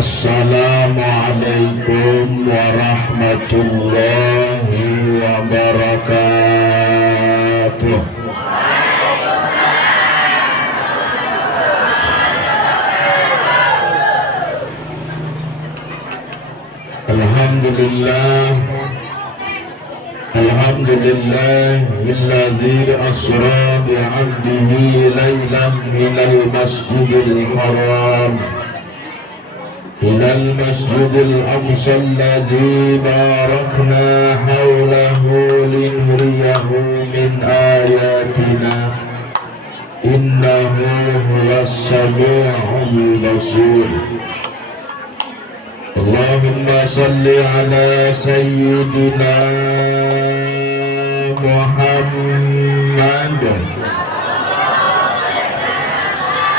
Assalamualaikum warahmatullahi wabarakatuh. Alhamdulillah, alhamdulillahilladzi asra bi'abdihi laylan minal masjidil haram ilal masjidil aqsa alladzi barakna hawlahu linuriyahu min ayatina innahu huwas sami'ul basir. Allahumma salli ala sayyidina Muhammad.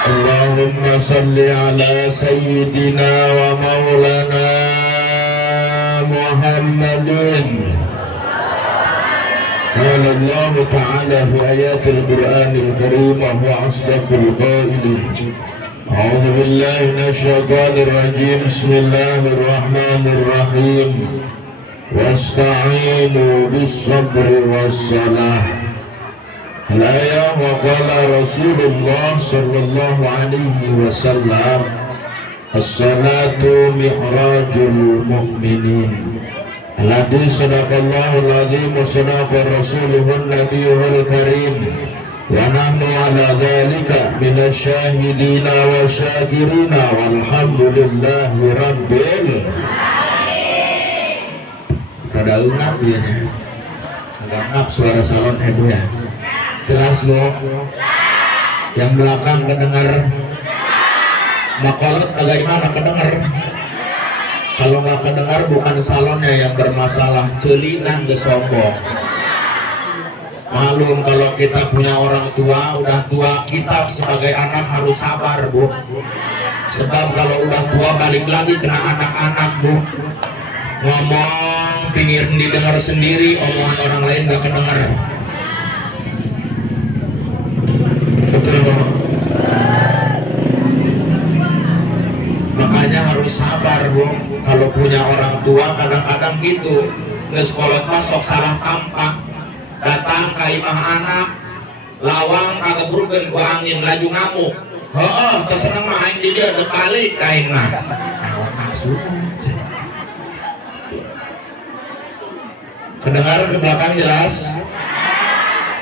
Allahumma salli ala sayyidina wa maulana Muhammadin. Qala Allah ta'ala fi ayatil Qur'anil Karim wa huwa asdaqul qailin. أعوذ بالله من الشيطان الرجيم. بسم الله الرحمن الرحيم. واستعينوا بالصبر والصلاة. الآية. وقال رسول الله صلى الله عليه وسلم الصلاة معراج المؤمنين. الحديث. صدق الله العظيم وصدق رسوله النبي الكريم. Wa nahnu ala dzalika minasyahidina wa syakirina walhamdulillahi rabbil alamin. Kada enak ya nya. Ada enak suara salon ibu ya. Jelas Bu? Yang belakang kedengar? Makolot agak gimana kedengar? Kalau nggak kedengar bukan salonnya yang bermasalah, celinah ge sombong. Malum kalau kita punya orang tua, udah tua, kita sebagai anak harus sabar Bu. Sebab kalau udah tua balik lagi kena anak-anak Bu. Ngomong pingin didengar sendiri, omongan orang lain gak kedenger. Betul Bu. Makanya harus sabar Bu. Kalau punya orang tua kadang-kadang gitu, ngesekolot masuk salah tampak. Datang ka imah anak lawang kagak berugen ku angin laju ngamuk. Heeh, keseneng mah aing di dia balik ka aing mah. Naon maksudna? Kedengar ke belakang jelas?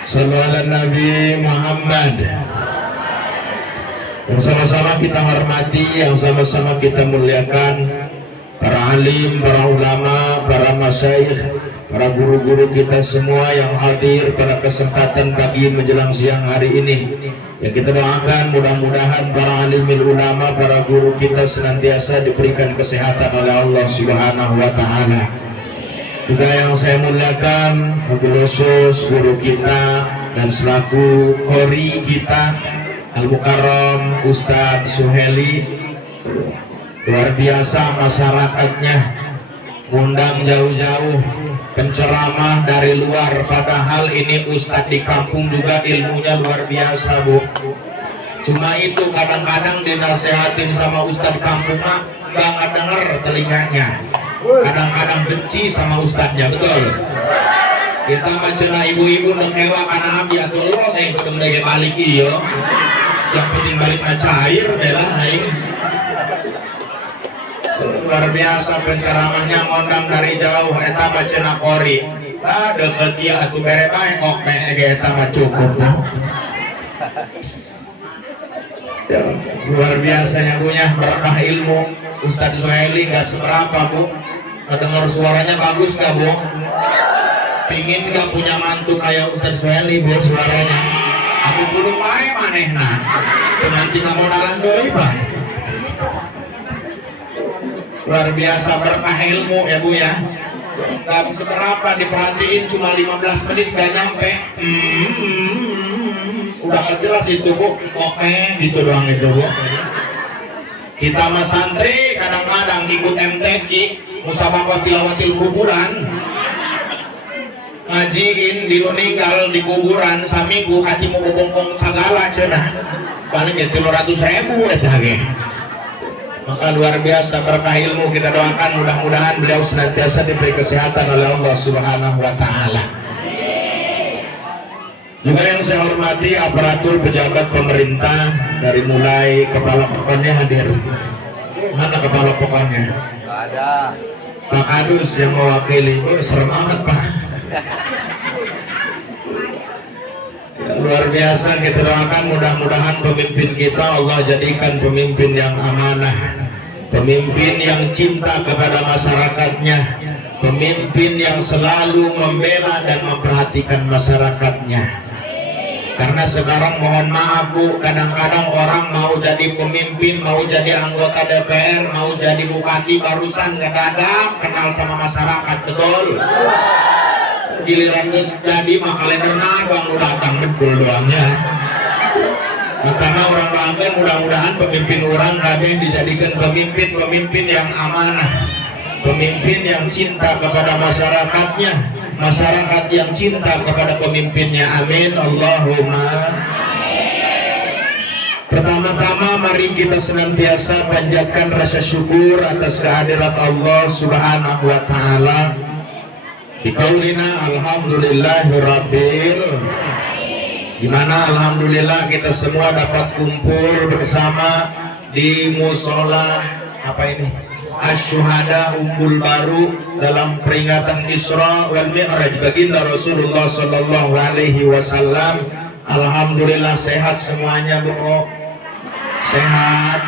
Sallallahu alaihi Nabi Muhammad. Yang sama-sama kita hormati, yang sama-sama kita muliakan para alim, para ulama, para masyayikh, para guru-guru kita semua yang hadir pada kesempatan pagi menjelang siang hari ini. Yang kita doakan mudah-mudahan para alimil ulama, para guru kita senantiasa diberikan kesehatan oleh Allah Subhanahu wa taala. Juga yang saya muliakan wabil khusus guru kita dan selaku qori kita Al-Mukarram Ustadz Suheli. Luar biasa masyarakatnya, undang jauh-jauh penceramah dari luar, padahal ini ustadz di kampung juga ilmunya luar biasa Bu. Cuma itu kadang-kadang dinasehatin sama ustadz kampung mah gak denger telinganya, kadang-kadang benci sama ustadznya. Betul? Kita macana ibu-ibu nenghewa karena abdi atau lo saya kudu ndege balik iyo, yang penting balik cair bela aing. Luar biasa penceramahnya, ngondang dari jauh eta mah cenah qori. Tah deukeut ieu atuh bere bae okme ge eta mah cukup. Ya, luar biasanya punya berkah ilmu. Ustadz Suhaili enggak seberapa Bu. Kedengar suaranya bagus enggak Bu? Pingin enggak punya mantu kayak Ustadz Suhaili Bu suaranya. Aku kudu bae manehna. Nanti ngamodalan deui Pak. Luar biasa berkah ilmu ya Bu ya. Gak seberapa diperhatiin, cuma 15 menit gak nyampe. Udah jelas itu Bu. Oke gitu doang itu Bu. Kita mah santri kadang-kadang ikut MTQ musabaqah tilawatil kuburan, ngajiin di ninggal di kuburan saminggu katimu bobongkong segala cenah paling ya 300.000 eta ge. Maka luar biasa berkah ilmu, kita doakan mudah-mudahan beliau senantiasa diberi kesehatan oleh Allah Subhanahu wa taala. Juga yang saya hormati aparatur pejabat pemerintah, dari mulai kepala pokoknya hadir. Mana kepala pokoknya? Ada. Pak Kadus yang mewakili. Oh, serem amat Pak. Ya, luar biasa, kita doakan mudah-mudahan pemimpin kita Allah jadikan pemimpin yang amanah, pemimpin yang cinta kepada masyarakatnya, pemimpin yang selalu membela dan memperhatikan masyarakatnya. Karena sekarang mohon maaf Bu, kadang-kadang orang mau jadi pemimpin, mau jadi anggota DPR, mau jadi bupati, barusan kadang kenal sama masyarakat, betul? Giliran jadi mah kalenderna doang datang betul doangnya. Pertama orang bangga, mudah-mudahan pemimpin orang kami dijadikan pemimpin yang amanah, pemimpin yang cinta kepada masyarakatnya, masyarakat yang cinta kepada pemimpinnya. Amin Allahumma. Pertama-tama mari kita senantiasa panjatkan rasa syukur atas kehadirat Allah Subhanahu wa taala. Biqaulina alhamdulillahirabbil, dimana alhamdulillah kita semua dapat kumpul bersama di musola apa ini? Asy-Syuhada Umbul Baru dalam peringatan Isra wal Mi'raj baginda Rasulullah sallallahu alaihi wasallam. Alhamdulillah sehat semuanya Bu. Sehat.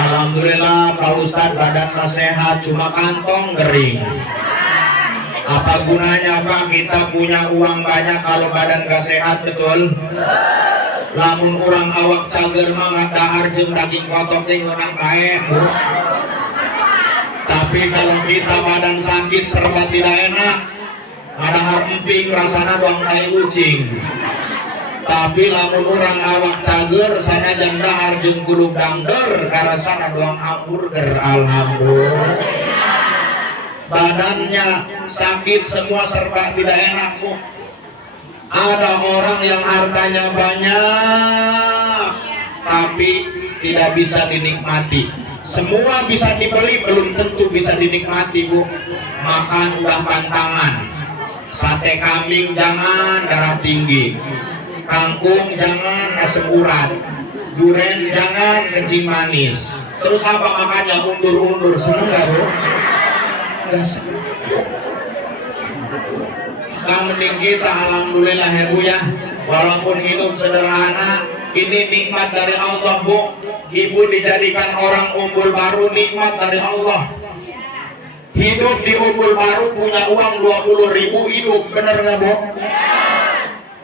Alhamdulillah Pak Ustadz badannya sehat, cuma kantong kering. Apa gunanya Pak kita punya uang banyak kalau badan gak sehat, betul? Lamun orang awak cager mah ngadahar jeung daging kotok teh ngeunang kae. Tapi kalau kita badan sakit serba tidak enak, ngadahar emping rasana doang tai ucing. Tapi lamun orang awak cager sana jandahar jeung kudu dangder karasana doang hamburger. Alhamdulillah. Badannya sakit semua serba tidak enak Bu. Ada orang yang hartanya banyak tapi tidak bisa dinikmati. Semua bisa dibeli belum tentu bisa dinikmati Bu. Makan udah pantangan. Sate kambing jangan, darah tinggi. Kangkung jangan, asam urat. Duren jangan, kencing manis. Terus apa makannya? Undur-undur. Seneng gak Bu? Yang mending kita alhamdulillah ya Bu ya, walaupun hidup sederhana ini nikmat dari Allah Bu. Ibu dijadikan orang Umbul Baru nikmat dari Allah. Hidup di Umbul Baru punya uang 20.000 hidup, bener gak Bu?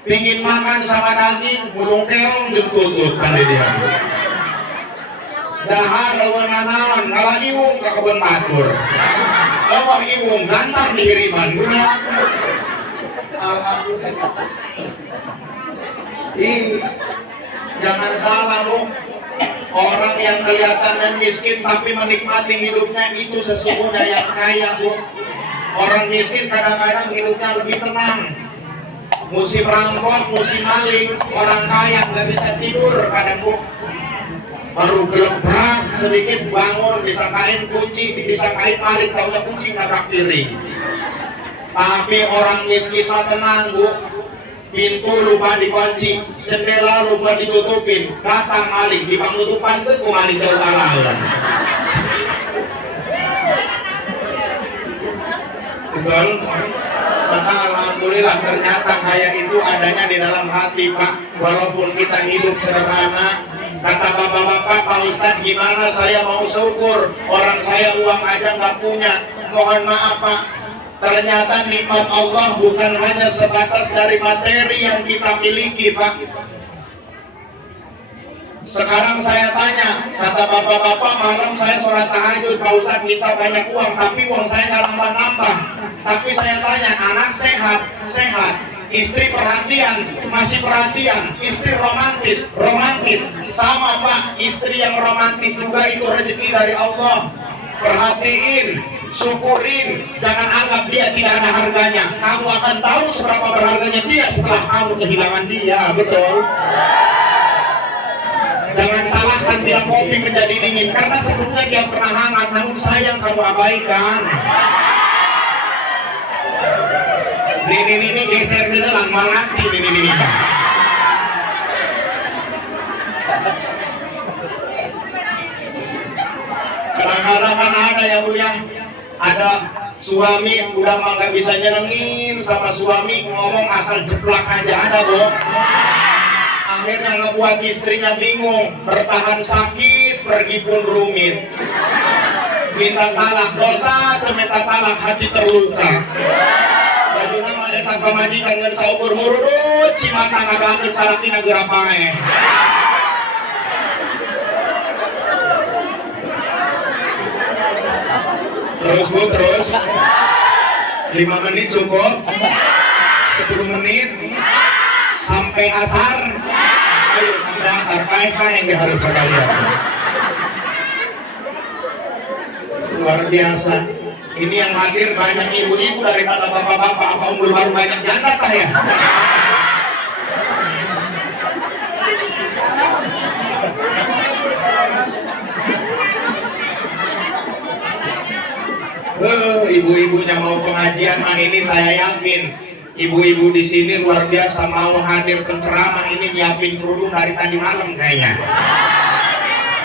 Pingin makan sama daging bulung keong jeung tutut kan dia. Dahar lawan nanawan ngalah iwung ke kebun batur. Awak iwung gantar di hiriman guna. Alhamdulillah. Jangan salah Bu. Orang yang kelihatannya miskin tapi menikmati hidupnya itu sesungguhnya yang kaya Bu. Orang miskin kadang-kadang hidupnya lebih tenang. Musim rampok, musim maling, orang kaya nggak bisa tidur kadang Bu. Baru geleprak sedikit bangun disangkain kunci, disangkain maling, taunya kunci nabrak piring. Tapi orang miskin mah tenang Bu. Pintu lupa dikunci, jendela lupa ditutupin, datang maling, di penutupan tuh ku maling jauh alaun. Betul? Maka alhamdulillah ternyata kaya itu adanya di dalam hati Pak. Walaupun kita hidup sederhana, kata bapak-bapak, Pak Ustadz gimana saya mau syukur, orang saya uang aja nggak punya. Mohon maaf Pak, ternyata nikmat Allah bukan hanya sebatas dari materi yang kita miliki Pak. Sekarang saya tanya, kata bapak-bapak malam saya sholat tahajud, Pak Ustadz kita banyak uang, tapi uang saya nggak nambah-nambah. Tapi saya tanya, anak sehat, sehat, istri perhatian, masih perhatian, istri romantis, romantis, sama Pak, istri yang romantis juga itu rezeki dari Allah. Perhatiin, syukurin, jangan anggap dia tidak ada harganya. Kamu akan tahu seberapa berharganya dia setelah kamu kehilangan dia, betul? Jangan salahkan menyebabkan bila kopi menjadi dingin? Karena sebelumnya dia pernah hangat, namun sayang kamu abaikan. Nih, geser ke dalam mangati, nih. Kadang-kadang kan ada ya Bu ya, ada suami yang udah mah nggak bisa nyenengin sama suami, ngomong asal jeplak aja ada Bu. Akhirnya ngebuat istrinya bingung, bertahan sakit, pergi pun rumit. Minta talak dosa, minta talak hati terluka. Baju nama eta pamajikan ngan saukur murudut, cimata ngagakeun salakina geura pae. Terus Bu, terus 5 menit cukup, 10 menit sampai asar. Ayo sampai asar, pae yang diharap sekalian. Luar biasa. Ini yang hadir banyak ibu-ibu daripada bapak-bapak. Apa unggul baru banyak janda tah ya? Ibu-ibunya mau pengajian mah ini saya yakin ibu-ibu di sini luar biasa mau hadir penceramah ini nyiapin kerudung dari tadi malam kayaknya.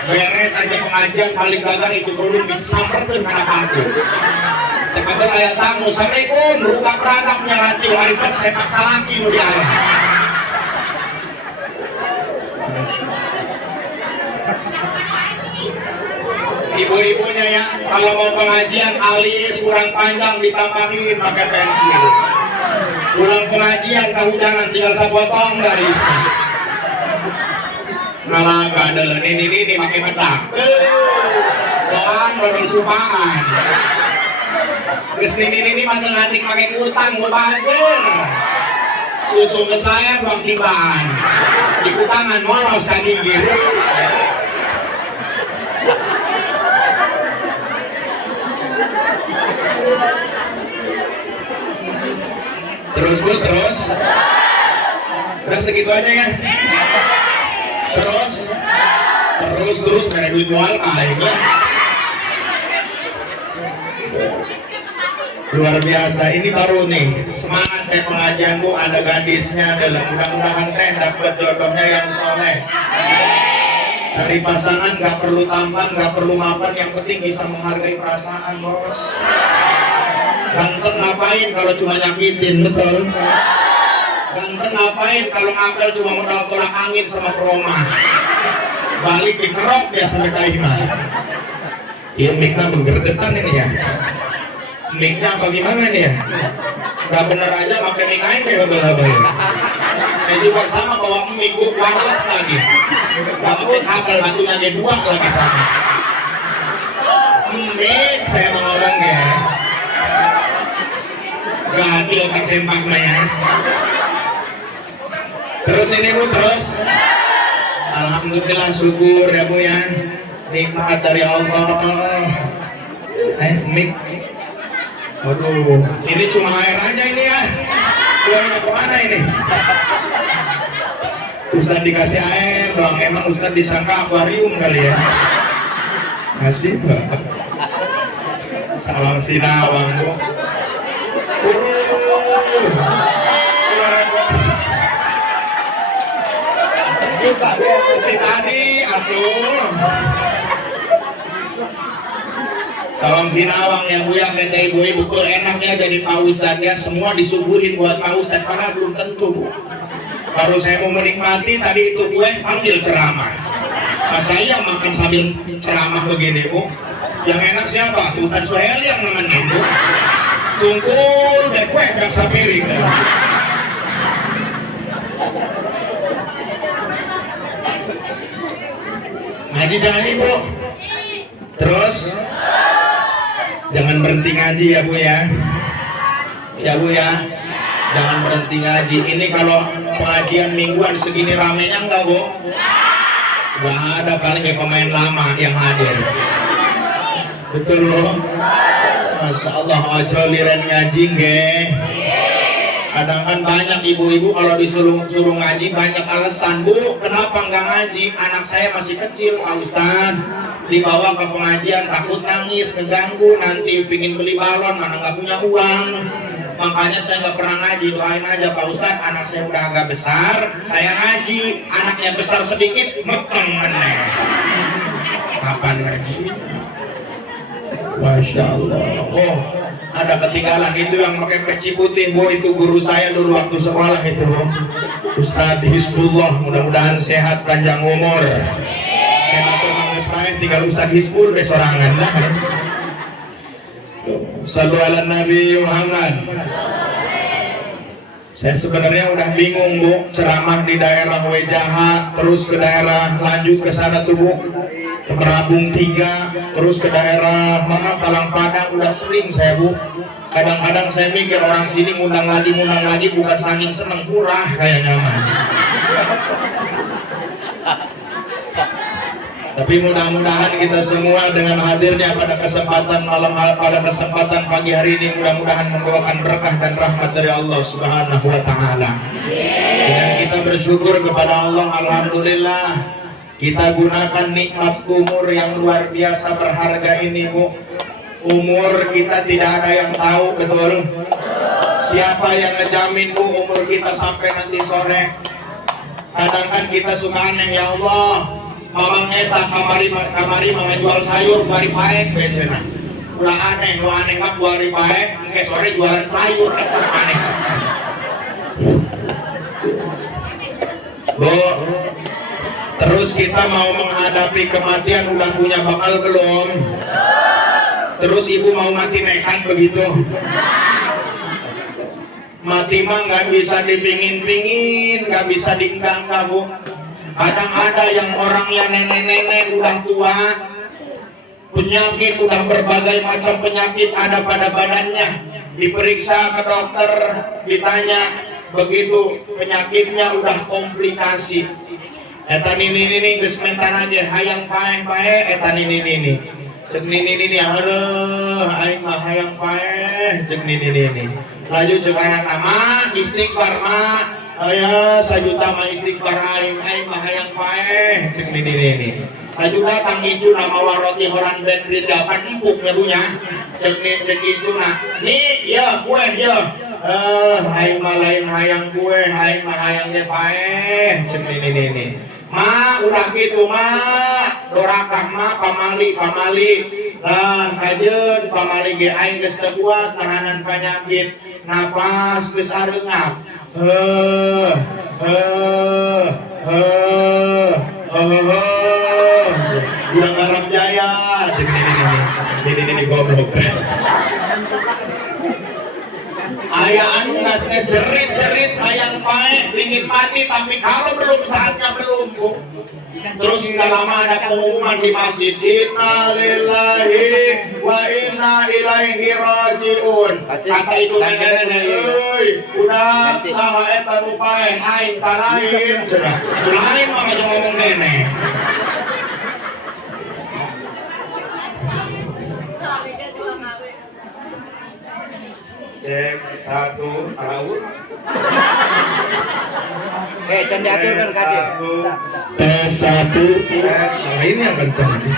Beres aja pengajian paling gagal itu kerudung disamperkeun kana pangku. Tepatnya kayak tamu, assalamualaikum, rubah perangkapnya rati waripet sepak salaki nu diarah. Ibu-ibunya ya, kalau mau pengajian alis kurang panjang ditambahin pakai pensil. Pulang pengajian kehujanan tinggal sapotong garis. Ngalaga adalah ini pakai petak. Doang rodol supaan. Geus ini mah ngantik pakai utang mau bager. Susu ke saya buang tibaan. Di kutangan molos sagigir. Terus Bu, terus segitu aja ya. Terus mere duit mual aing lah. Luar biasa, ini baru nih semangat saya pengajian Bu, ada gadisnya dalam, mudah-mudahan teh dapat jodohnya yang soleh. Cari pasangan gak perlu tampan, gak perlu mapan, yang penting bisa menghargai perasaan bos. Ganteng ngapain kalau cuma nyakitin, betul? Ganteng ngapain kalau ngapel cuma modal tolak angin sama proma. Balik dikerok dia sampai kaimah. Iya miknya bergergetan ini ya. Miknya bagaimana ini ya? Gak bener aja pakai mik aing kayak bener-bener. Saya juga sama bawa mik Bu, wireless lagi. Gak penting kabel batunya dia 2 lagi sama. Mik saya mau ngomong ya. Ganti otak sempaknya ya. Terus ini Bu, terus alhamdulillah syukur ya Bu ya, nikmat dari Allah. Mik, waduh, ini cuma air aja ini ya. Keluarnya kemana ini? Ustaz dikasih air doang, emang Ustaz disangka akuarium kali ya. Kasih banget. Salam sinawang Bu. Tadi aduh. Salam sinawang ya Bu, yang kata ibu-ibu tuh enaknya jadi Pak Ustadz ya, semua disuguhin buat Pak Ustadz, karena belum tentu Bu. Baru saya mau menikmati tadi itu gue panggil ceramah. Nah saya makan sambil ceramah begini Bu. Yang enak siapa? Tuh Ustadz Suheli yang nemenin Bu. Tungkul deh kue gak sapiring. Ngaji jangan Bu. Terus jangan berhenti ngaji ya Bu ya. Ya Bu ya. Jangan berhenti ngaji. Ini kalau pengajian mingguan segini ramenya enggak Bu? Enggak ada, paling kayak pemain lama yang hadir. Betul loh. Masya Allah, ojo liren ngaji nggih. Kadang kan banyak ibu-ibu kalau disuruh ngaji banyak alasan. Bu, kenapa nggak ngaji? Anak saya masih kecil, Pak Ustad. Dibawa ke pengajian takut nangis, keganggu, nanti pingin beli balon, mana nggak punya uang. Makanya saya nggak pernah ngaji. Doain aja Pak Ustad, anak saya udah agak besar, saya ngaji. Anaknya besar sedikit, meteng meneh. Kapan ngajinya? Masya Allah. Oh, ada ketinggalan itu yang pakai peci putih, Bu. Itu guru saya dulu waktu sekolah itu, Bu. Ustadz Hizbullah, mudah-mudahan sehat panjang umur. Dan atur mangges baik tinggal Ustadz Hizbul besorangan lah. Sallu ala Nabi Muhammad. Saya sebenarnya udah bingung, Bu, ceramah di daerah Wejaha, terus ke daerah lanjut ke sana tuh, Bu, ke Merabung 3, terus ke daerah mana Talang Padang, udah sering saya, Bu. Kadang-kadang saya mikir orang sini ngundang lagi bukan saking seneng, kurah kayaknya mah. Tapi mudah-mudahan kita semua dengan hadirnya pada kesempatan pagi hari ini mudah-mudahan membawakan berkah dan rahmat dari Allah Subhanahu wa taala. Dan kita bersyukur kepada Allah, alhamdulillah kita gunakan nikmat umur yang luar biasa berharga ini, Bu. Umur kita tidak ada yang tahu, betul? Siapa yang ngejamin, Bu, umur kita sampai nanti sore? Kadang kan kita suka aneh, ya Allah, mamang eta kamari mengajual sayur bari paek becena. Ulah aneh, nu aneh mah bari paek, engke sore jualan sayur aneh. Bu, terus kita mau menghadapi kematian udah punya bakal belum? Terus ibu mau mati nekat begitu? Mati mah nggak bisa dipingin-pingin, nggak bisa dienggak-enggak, Bu. Kadang ada yang orangnya nenek-nenek udah tua, penyakit udah berbagai macam penyakit ada pada badannya, diperiksa ke dokter, ditanya, begitu penyakitnya udah komplikasi. Eta nini geus mentan aja hayang paeh eta nini. Cek nini hareuh aing mah hayang paeh cek nini. Laju cek anak nama istighfar mah aya 1 juta mah istighfar aing mah hayang paeh cek nini. Laju datang incu nama waroti Holland Bakery dapat empuk nyabunya cek incuna nih ya kue ya aing mah lain hayang kue aing mah hayang teh paeh cek nini. Ma udah gitu ma dorakam ma pamali lah kajeun pamali ge aing geus teu kuat tahanan penyakit napas geus areungap udah ngarap jaya cek ini goblok aya anu geus ngejerit hayang paeh pingin mati tapi kalau belum saatnya belum, Bu. Terus nggak lama ada pengumuman di masjid, inna lillahi wa inna ilaihi rajiun. Kata itu nenek-nenek, udah saha eta nu paeh aing tarain cenah. Itu lain mah aja ngomong nenek. Cek 1 tahun. Candi api berkaji. Tes 1. Nah ini yang kencang nih.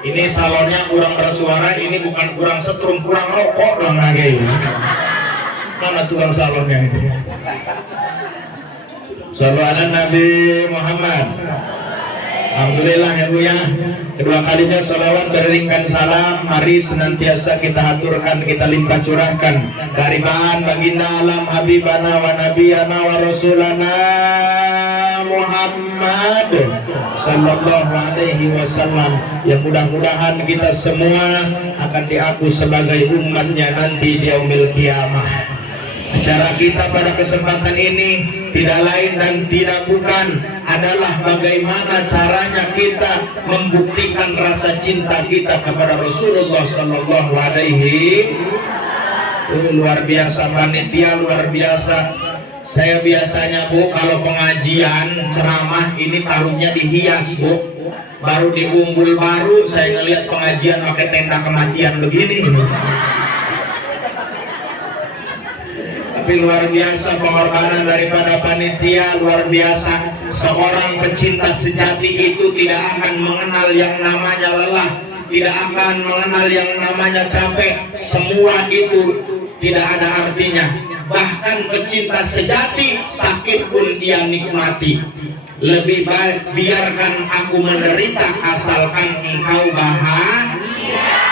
Ini salonnya kurang bersuara, ini bukan kurang setrum, kurang rokok dong lagi. Mana tukang salonnya ini? Sallu ala Nabi Muhammad. Alhamdulillah ya Bu ya. Kedua kalinya salawat beriringkan salam, mari senantiasa kita haturkan, kita limpah curahkan dariban baginda alam habibana wa nabiyana wa rasulana Muhammad sallallahu alaihi wasallam, yang mudah-mudahan kita semua akan diaku sebagai umatnya nanti di yaumil kiamah. Acara kita pada kesempatan ini tidak lain dan tidak bukan adalah bagaimana caranya kita membuktikan rasa cinta kita kepada Rasulullah Sallallahu Alaihi Wasallam. Luar biasa panitia, luar biasa. Saya biasanya Bu kalau pengajian ceramah ini taruhnya dihias, Bu. Baru di Umbul Baru saya ngelihat pengajian pakai tenda kematian begini. Tapi luar biasa pengorbanan daripada panitia, luar biasa. Seorang pecinta sejati itu tidak akan mengenal yang namanya lelah, tidak akan mengenal yang namanya capek. Semua itu tidak ada artinya. Bahkan pecinta sejati sakit pun dia nikmati. Lebih baik biarkan aku menderita asalkan engkau bahagia.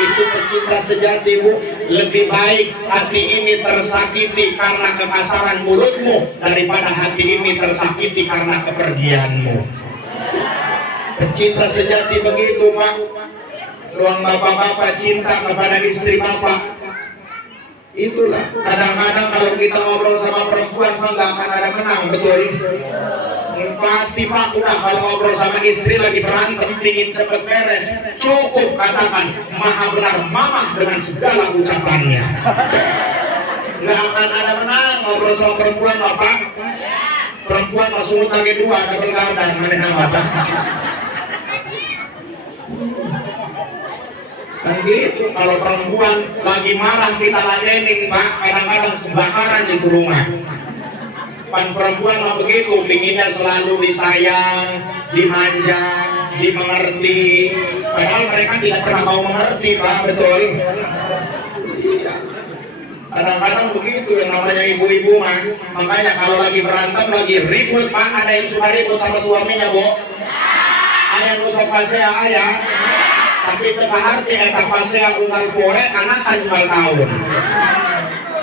Itu pecinta sejati, Bu. Lebih baik hati ini tersakiti karena kekasaran mulutmu daripada hati ini tersakiti karena kepergianmu. Pecinta sejati begitu, Pak. Ruang bapak-bapak cinta kepada istri bapak. Itulah kadang-kadang kalau kita ngobrol sama perempuan Pak nggak akan ada menang, betul? Pasti Pak, udah kalau ngobrol sama istri lagi berantem pingin cepet beres, cukup katakan maha benar mama dengan segala ucapannya. Nggak akan ada menang ngobrol sama perempuan Bapak. Perempuan langsung utangnya dua double gardan menenang Bapak. Kan gitu, kalau perempuan lagi marah kita ladenin Pak, kadang-kadang kebakaran itu rumah. Pan perempuan mah begitu, pinginnya selalu disayang, dimanja, dimengerti. Padahal mereka tidak pernah mau mengerti Pak, betul? Iya. Kadang-kadang begitu yang namanya ibu-ibu mah. Makanya kalau lagi berantem, lagi ribut Pak, ada yang suka ribut sama suaminya, Bu. Ada yang usah pasea ayah. Tapi teka arti eta pasea unggal poe anak kan jual tahun.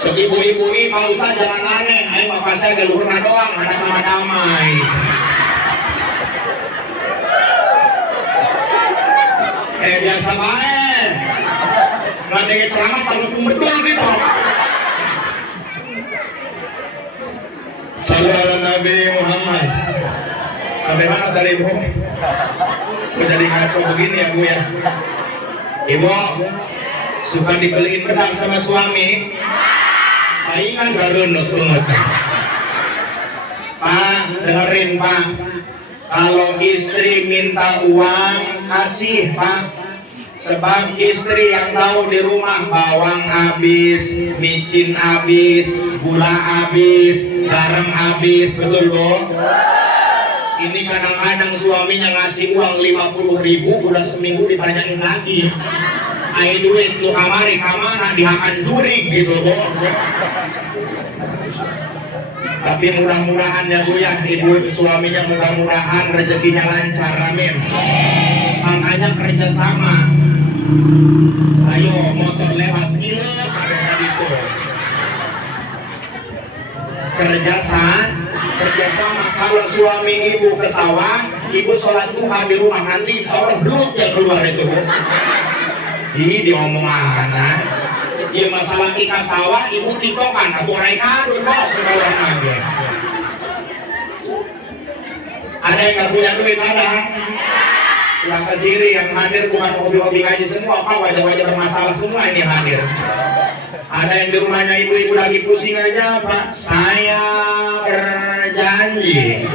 Cek ibu-ibu Pak Ustaz jangan aneh, ayo mah pasea geluhurna doang, ada mama damai. Biasa bae. Nggak ada ceramah tanggung betul gitu. Sallallahu ala Nabi Muhammad. Sampai mana tadi Bu? Kok jadi ngaco begini ya Bu ya? Ibu suka dibeliin pedang sama suami? Palingan garunut banget. Pak, dengerin Pak. Kalau istri minta uang, kasih Pak. Sebab istri yang tahu di rumah bawang habis, micin habis, gula habis, garam habis, betul Bu? Ini kadang-kadang suaminya ngasih uang 50.000, udah seminggu ditanyain lagi. Ayo duit lu kamari kamana dihakan jurig gitu Bu. Tapi mudah-mudahan ya Bu ya, ibu suaminya mudah-mudahan rezekinya lancar, amin. Makanya kerjasama. Ayo motor lewat gila karena itu. Kerjasama. Kalau suami ibu ke sawah, ibu sholat duha di rumah, nanti insya Allah belut yang keluar itu Bu. Ini diomong mana? Iya masalah kita sawah, ibu tiktokan, aku rai kadun bos keluar lagi. Ada yang nggak punya duit ada? Pulang ke ciri yang hadir bukan hobi-hobi ngaji semua, apa wajah-wajah bermasalah semua ini hadir. Ada yang di rumahnya ibu-ibu lagi pusing aja Pak. Saya berjanji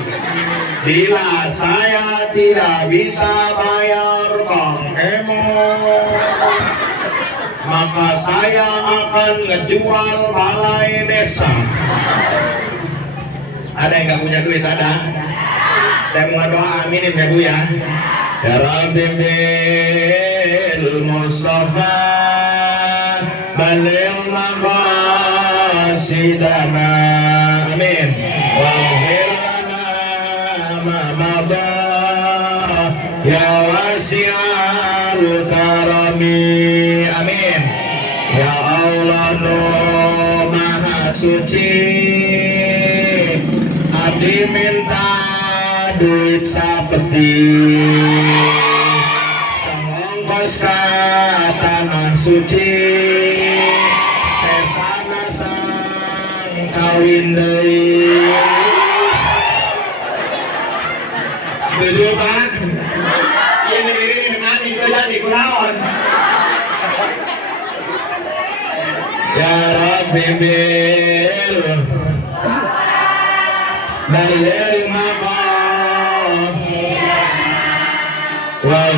bila saya tidak bisa bayar Bang Emo, maka saya akan ngejual balai desa. Ada yang nggak punya duit ada? Saya mau doa aminin ya Bu ya. Ya Rabbi bil Mustafa balil maqasidana, amin. Waghfir lana ma madha ya wasi'al karami, amin. Ya Allah nu maha suci, abdi minta duit sapeti sangongkos ka tanah suci, sesana sang kawin deui. Setuju Pak? Ini dengan di kunaon. Ya Rabbi bil balil maqam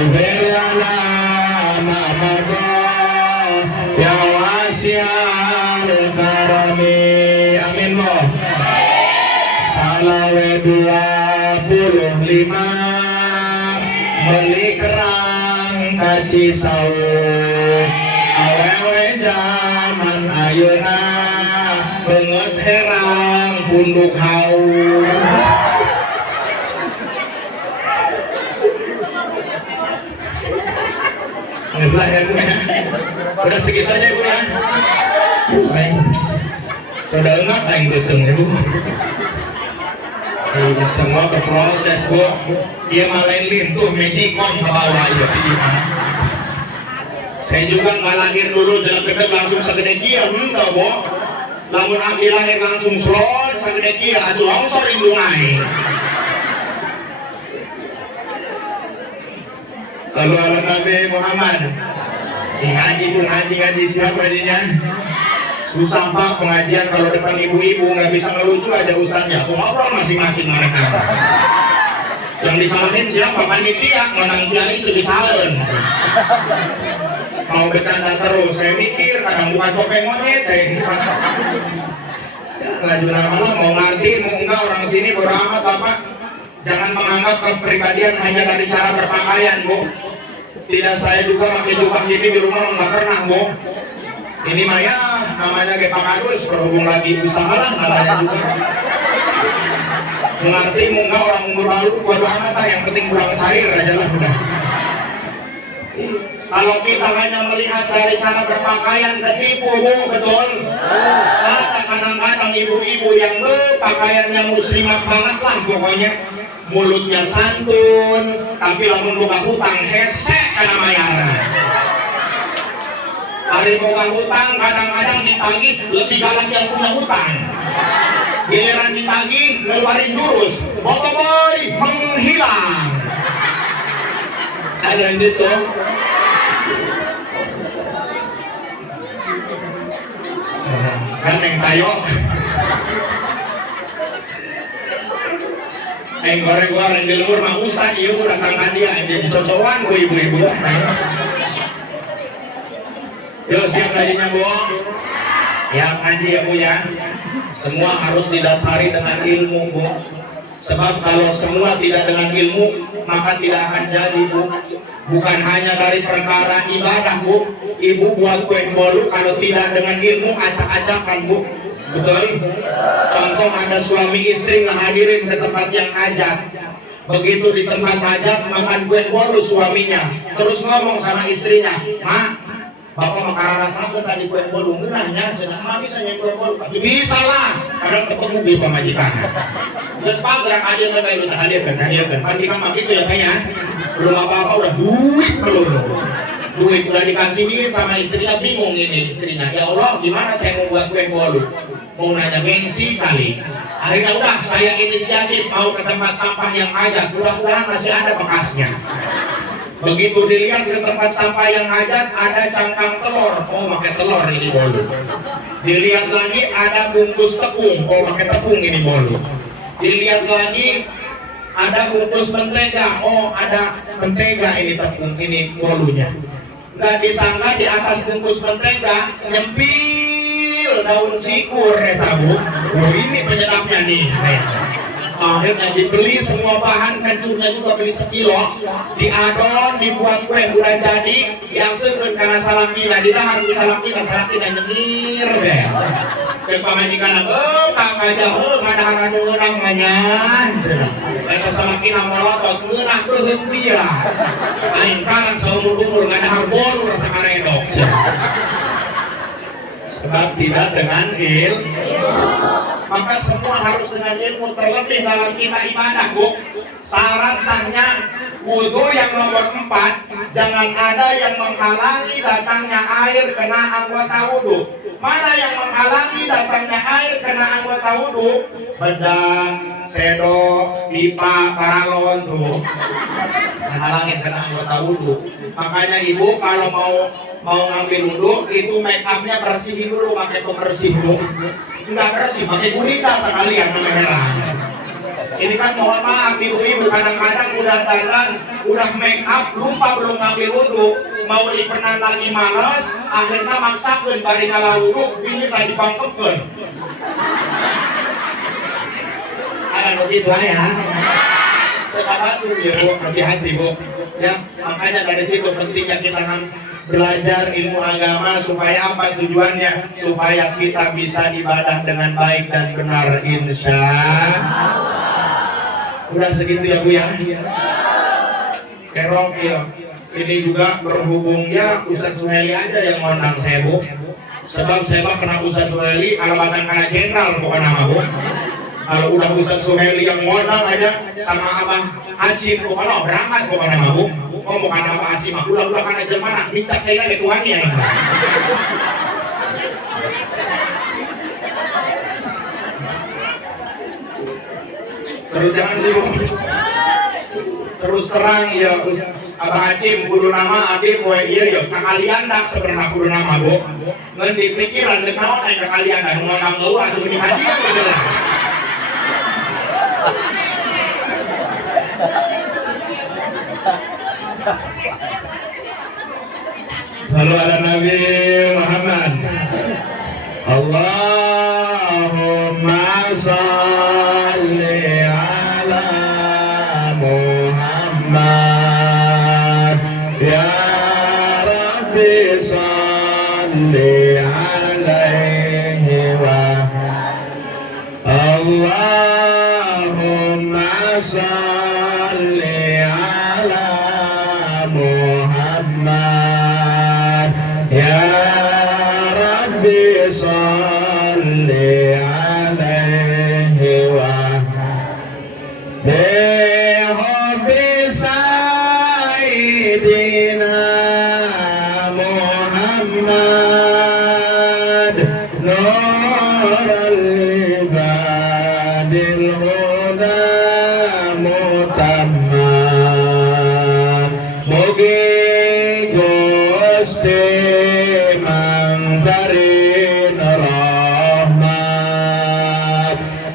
Ighfirlana ma'amadu ya wasi'al karami. Amin mo. Salawe 25 beli kerang kaci sawu awewe zaman ayeuna beungeut herang punduk hau. Nggak salah ya Bu ya. Udah segitu aja Bu ya. Aing udah enggak aing deuteung ya Bu. Ini semua berproses Bu. Dia malain lintuh magicom ke bawah ya Bima. Saya juga nggak lahir dulu dalam gedeg langsung segede kia tau Bu. Lamun abdi lahir langsung slot segede kia atuh longsor indung aing. Sallu ala Nabi Muhammad. Ngaji Bu, ngaji siapa jadinya? Susah Pak pengajian kalau depan ibu-ibu nggak bisa ngelucu aja ustaznya. Aku ngobrol masing-masing mereka. Yang disalahin siapa? Panitia, ngonang kiai itu disalahin. Mau bercanda terus, saya mikir kadang bukan topeng monyet saya ini Pak. Ya laju lama mau ngerti mau enggak orang sini bodo amat Bapak. Jangan menganggap kepribadian hanya dari cara berpakaian Bu. Tidak, saya juga pakai jubah gini di rumah nggak pernah Bu. Ini mah ya namanya kayak Pak Agus berhubung lagi usaha lah namanya juga. Mengerti mau enggak orang umur lalu bodo amat lah, yang penting kurang cair aja lah udah. Kalau kita hanya melihat dari cara berpakaian ketipu Bu, betul? Nah, kadang-kadang ibu-ibu yang pakaiannya muslimah banget lah pokoknya. Mulutnya santun, tapi lamun boga hutang hesek kana mayarna. Hari boga hutang kadang-kadang ditagih lebih galak yang punya hutang. Giliran ditagih ngeluarin jurus, botoboy menghilang. Ada yang gitu. Gandeng tayo. Goreng-goreng di lemur mah ustad, iya Bu datang kan dia jadi cocokan Bu ibu-ibu. Yo siap ngajinya Bu. Ya ngaji ya Bu ya. Semua harus didasari dengan ilmu Bu. Sebab kalau semua tidak dengan ilmu maka tidak akan jadi Bu. Bukan hanya dari perkara ibadah Bu. Ibu buat kue bolu kalau tidak dengan ilmu acak-acakan Bu. Betul? Contoh ada suami istri ngehadirin ke tempat yang hajat. Begitu di tempat hajat makan kue bolu suaminya, terus ngomong sama istrinya, "Mak, Bapak makan rasa tadi kue bolu ngenahnya, cenah mah bisa nyai kue bolu." Bisa lah, kadang ketemu di pemajikan. Geus pagrak aja teh kayak tah hadiahkeun. Pan di kamar gitu ya kayaknya. Belum apa-apa udah duit melulu. Duit udah dikasihin sama istrinya, bingung ini istrinya. Ya Allah, gimana saya mau buat kue bolu? Mau nanya gengsi kali. Akhirnya udah saya inisiatif mau ke tempat sampah yang hajat. Mudah-mudahan masih ada bekasnya. Begitu dilihat ke tempat sampah yang hajat ada cangkang telur. Oh, pakai telur ini bolu. Dilihat lagi ada bungkus tepung. Oh, pakai tepung ini bolu. Dilihat lagi ada bungkus mentega. Oh, ada mentega ini tepung ini bolunya. Nggak disangka di atas bungkus mentega nyempil daun cikur eta Bu. Oh, ini penyedapnya nih kayaknya. Akhirnya dibeli semua bahan, kencurnya juga beli sekilo, diadon, dibuat kue udah jadi, yang seukeun karena salakina di dahar ku salakina nyengir deh. Cek pamajikanna, tak aja ngadahar anu ngeunang manyan cenah. Eta salakina molotot ngeunah teuheung dia. Aing karang saumur-umur ngadahar bolu rasa karedok cenah. Sebab tidak dengan maka semua harus dengan ilmu, terlebih dalam kita ibadah Bu. Syarat sahnya wudu yang nomor 4, jangan ada yang menghalangi datangnya air kena anggota wudu. Mana yang menghalangi datangnya air kena anggota wudu? Bedang, sendok, pipa, paralon tuh menghalangi kena anggota wudu. Makanya ibu kalau mau ngambil wudu itu make upnya bersihin dulu pakai pembersih Bu. Enggak bersih pakai gurita sekalian nama heran. Ini kan mohon maaf ibu-ibu kadang-kadang udah dandan, udah make up, lupa belum ngambil wudhu, mau lipenan lagi malas, akhirnya maksakeun bari ngalah wudhu, pilih tadi bangkekeun. Ada begitu ya. Tetap masuk ya bu, hati-hati bu. Ya, makanya dari situ pentingnya kita belajar ilmu agama supaya apa tujuannya? Supaya kita bisa ibadah dengan baik dan benar insya Allah. Udah segitu ya bu ya. Kerong ya. Ini juga berhubungnya Ustadz Suheli aja yang ngondang saya bu. Sebab saya mah kena Ustadz Suheli alabatan karena jenderal bukan nama bu. Kalau udah Ustadz Suheli yang ngondang aja sama abang Acim bukan berangkat bukan nama bu. Oh bukan apa Asim, udah karena jemana mincak tena ke Tuhan ya. Terus jangan sibuk. Terus terang ya Abang Acim kudu nama abi poe ieu ya kakalian dak sebenarnya kudu nama bu. Ngan dipikiran deuk naon aya kakalian anu ngundang eueuh atuh di hadiah teh jelas. Sallu ala Nabi Muhammad. Allahumma salli ala Muhammad. Ya Rabbi salli alaihi wa Allahumma salli ala Muhammad. Ya Rabbi salli alaihi wa bihubbi sayyidina Muhammad nurul ibadil huda mutammad. Mugi Gusti mangdarin rahmat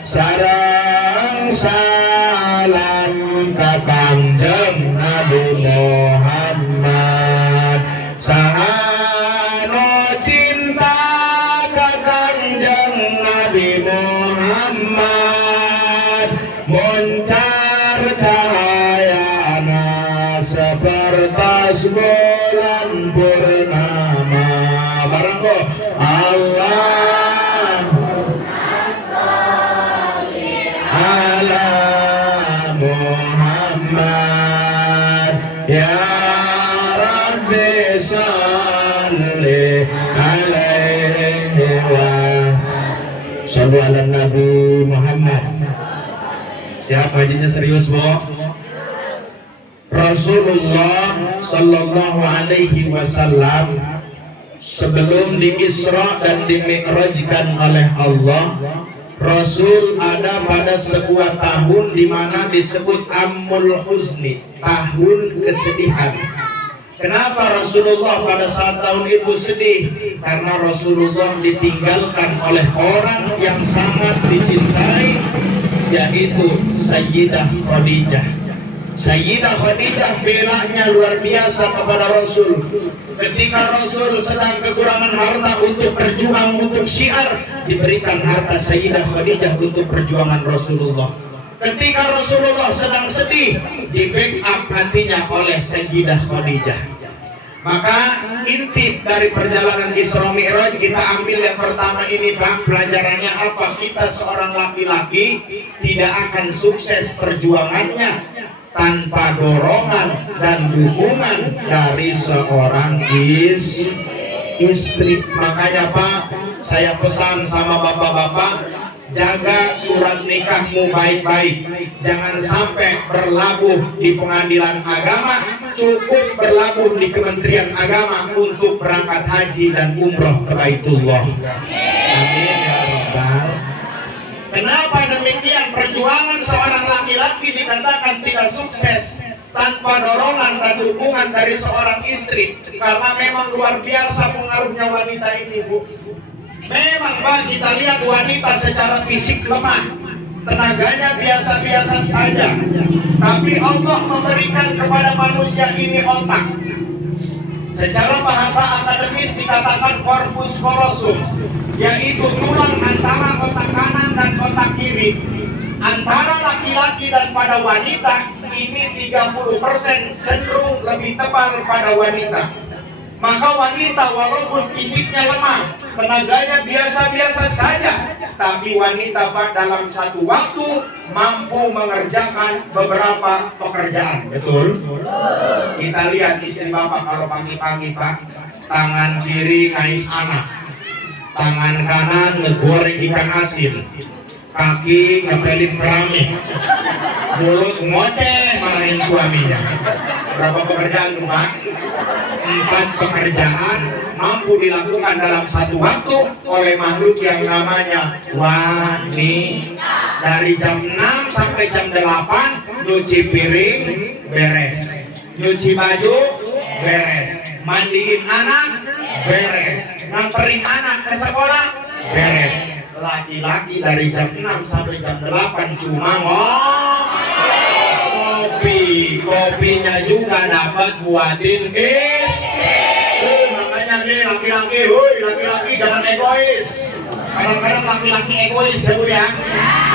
sareng salam ka Kangjeng Nabi Muhammad sahanu cinta ka Kangjeng Nabi Muhammad muncar cahayana sepertas bulan purnama. Barang kok Allah ala Muhammad. Ya Rabbi salli alaihi wa sallu ala Nabi Muhammad. Siap hajinya serius bu? Rasulullah sallallahu alaihi wasallam sebelum di Isra dan di Mi'rajkan oleh Allah, Rasul ada pada sebuah tahun di mana disebut Ammul Huzni, tahun kesedihan. Kenapa Rasulullah pada saat tahun itu sedih? Karena Rasulullah ditinggalkan oleh orang yang sangat dicintai, yaitu Sayyidah Khadijah. Sayyidah Khadijah belanya luar biasa kepada Rasul. Ketika Rasul sedang kekurangan harta untuk berjuang untuk syiar, diberikan harta Sayyidah Khadijah untuk perjuangan Rasulullah. Ketika Rasulullah sedang sedih, di backup hatinya oleh Sayyidah Khadijah. Maka inti dari perjalanan Isra Mi'raj kita ambil yang pertama ini Pak, pelajarannya apa? Kita seorang laki-laki tidak akan sukses perjuangannya tanpa dorongan dan dukungan dari seorang istri. Makanya Pak, saya pesan sama bapak-bapak, jaga surat nikahmu baik-baik. Jangan sampai berlabuh di pengadilan agama, cukup berlabuh di Kementerian Agama untuk berangkat haji dan umroh ke Baitullah. Amin ya Rabbal. Kenapa demikian? Perjuangan seorang laki-laki dikatakan tidak sukses tanpa dorongan dan dukungan dari seorang istri, karena memang luar biasa pengaruhnya wanita ini Bu. Memang Pak, kita lihat wanita secara fisik lemah, tenaganya biasa-biasa saja, tapi Allah memberikan kepada manusia ini otak. Secara bahasa akademis dikatakan corpus callosum, yaitu tulang antara otak kanan dan otak kiri. Antara laki-laki dan pada wanita ini 30% cenderung lebih tebal pada wanita. Maka wanita walaupun fisiknya lemah, tenaganya biasa-biasa saja, tapi wanita dalam satu waktu mampu mengerjakan beberapa pekerjaan. Betul? Kita lihat istri bapak kalau pagi-pagi Pak, tangan kiri ngais anak, tangan kanan ngegoreng ikan asin, kaki ngepelin keramik, mulut ngoceh marahin suaminya. Berapa pekerjaan tuh Pak? 4 pekerjaan mampu dilakukan dalam satu waktu oleh makhluk yang namanya wanita. Dari jam 6 sampai jam 8 nyuci piring beres, nyuci baju beres, mandiin anak beres, nganterin anak ke sekolah beres. Laki-laki dari jam 6 sampai jam 8 cuma kopinya juga dapat buatin es. Makanya nih laki-laki jangan egois. Kadang-kadang laki-laki egois ya Bu ya.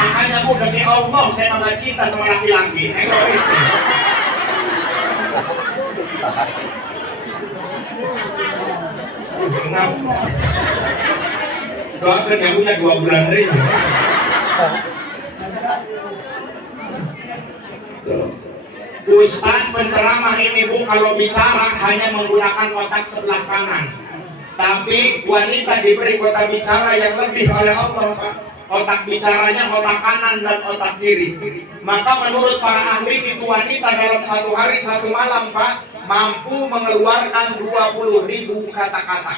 Makanya Bu, demi Allah saya nggak cinta sama laki-laki egois ya. Enggak. Doakan yang punya 2 bulan deh. Ustadz penceramah ini Bu kalau bicara hanya menggunakan otak sebelah kanan, tapi wanita diberi otak bicara yang lebih oleh Allah Pak. Otak bicaranya otak kanan dan otak kiri. Maka menurut para ahli itu wanita dalam satu hari satu malam Pak mampu mengeluarkan 20.000 kata-kata.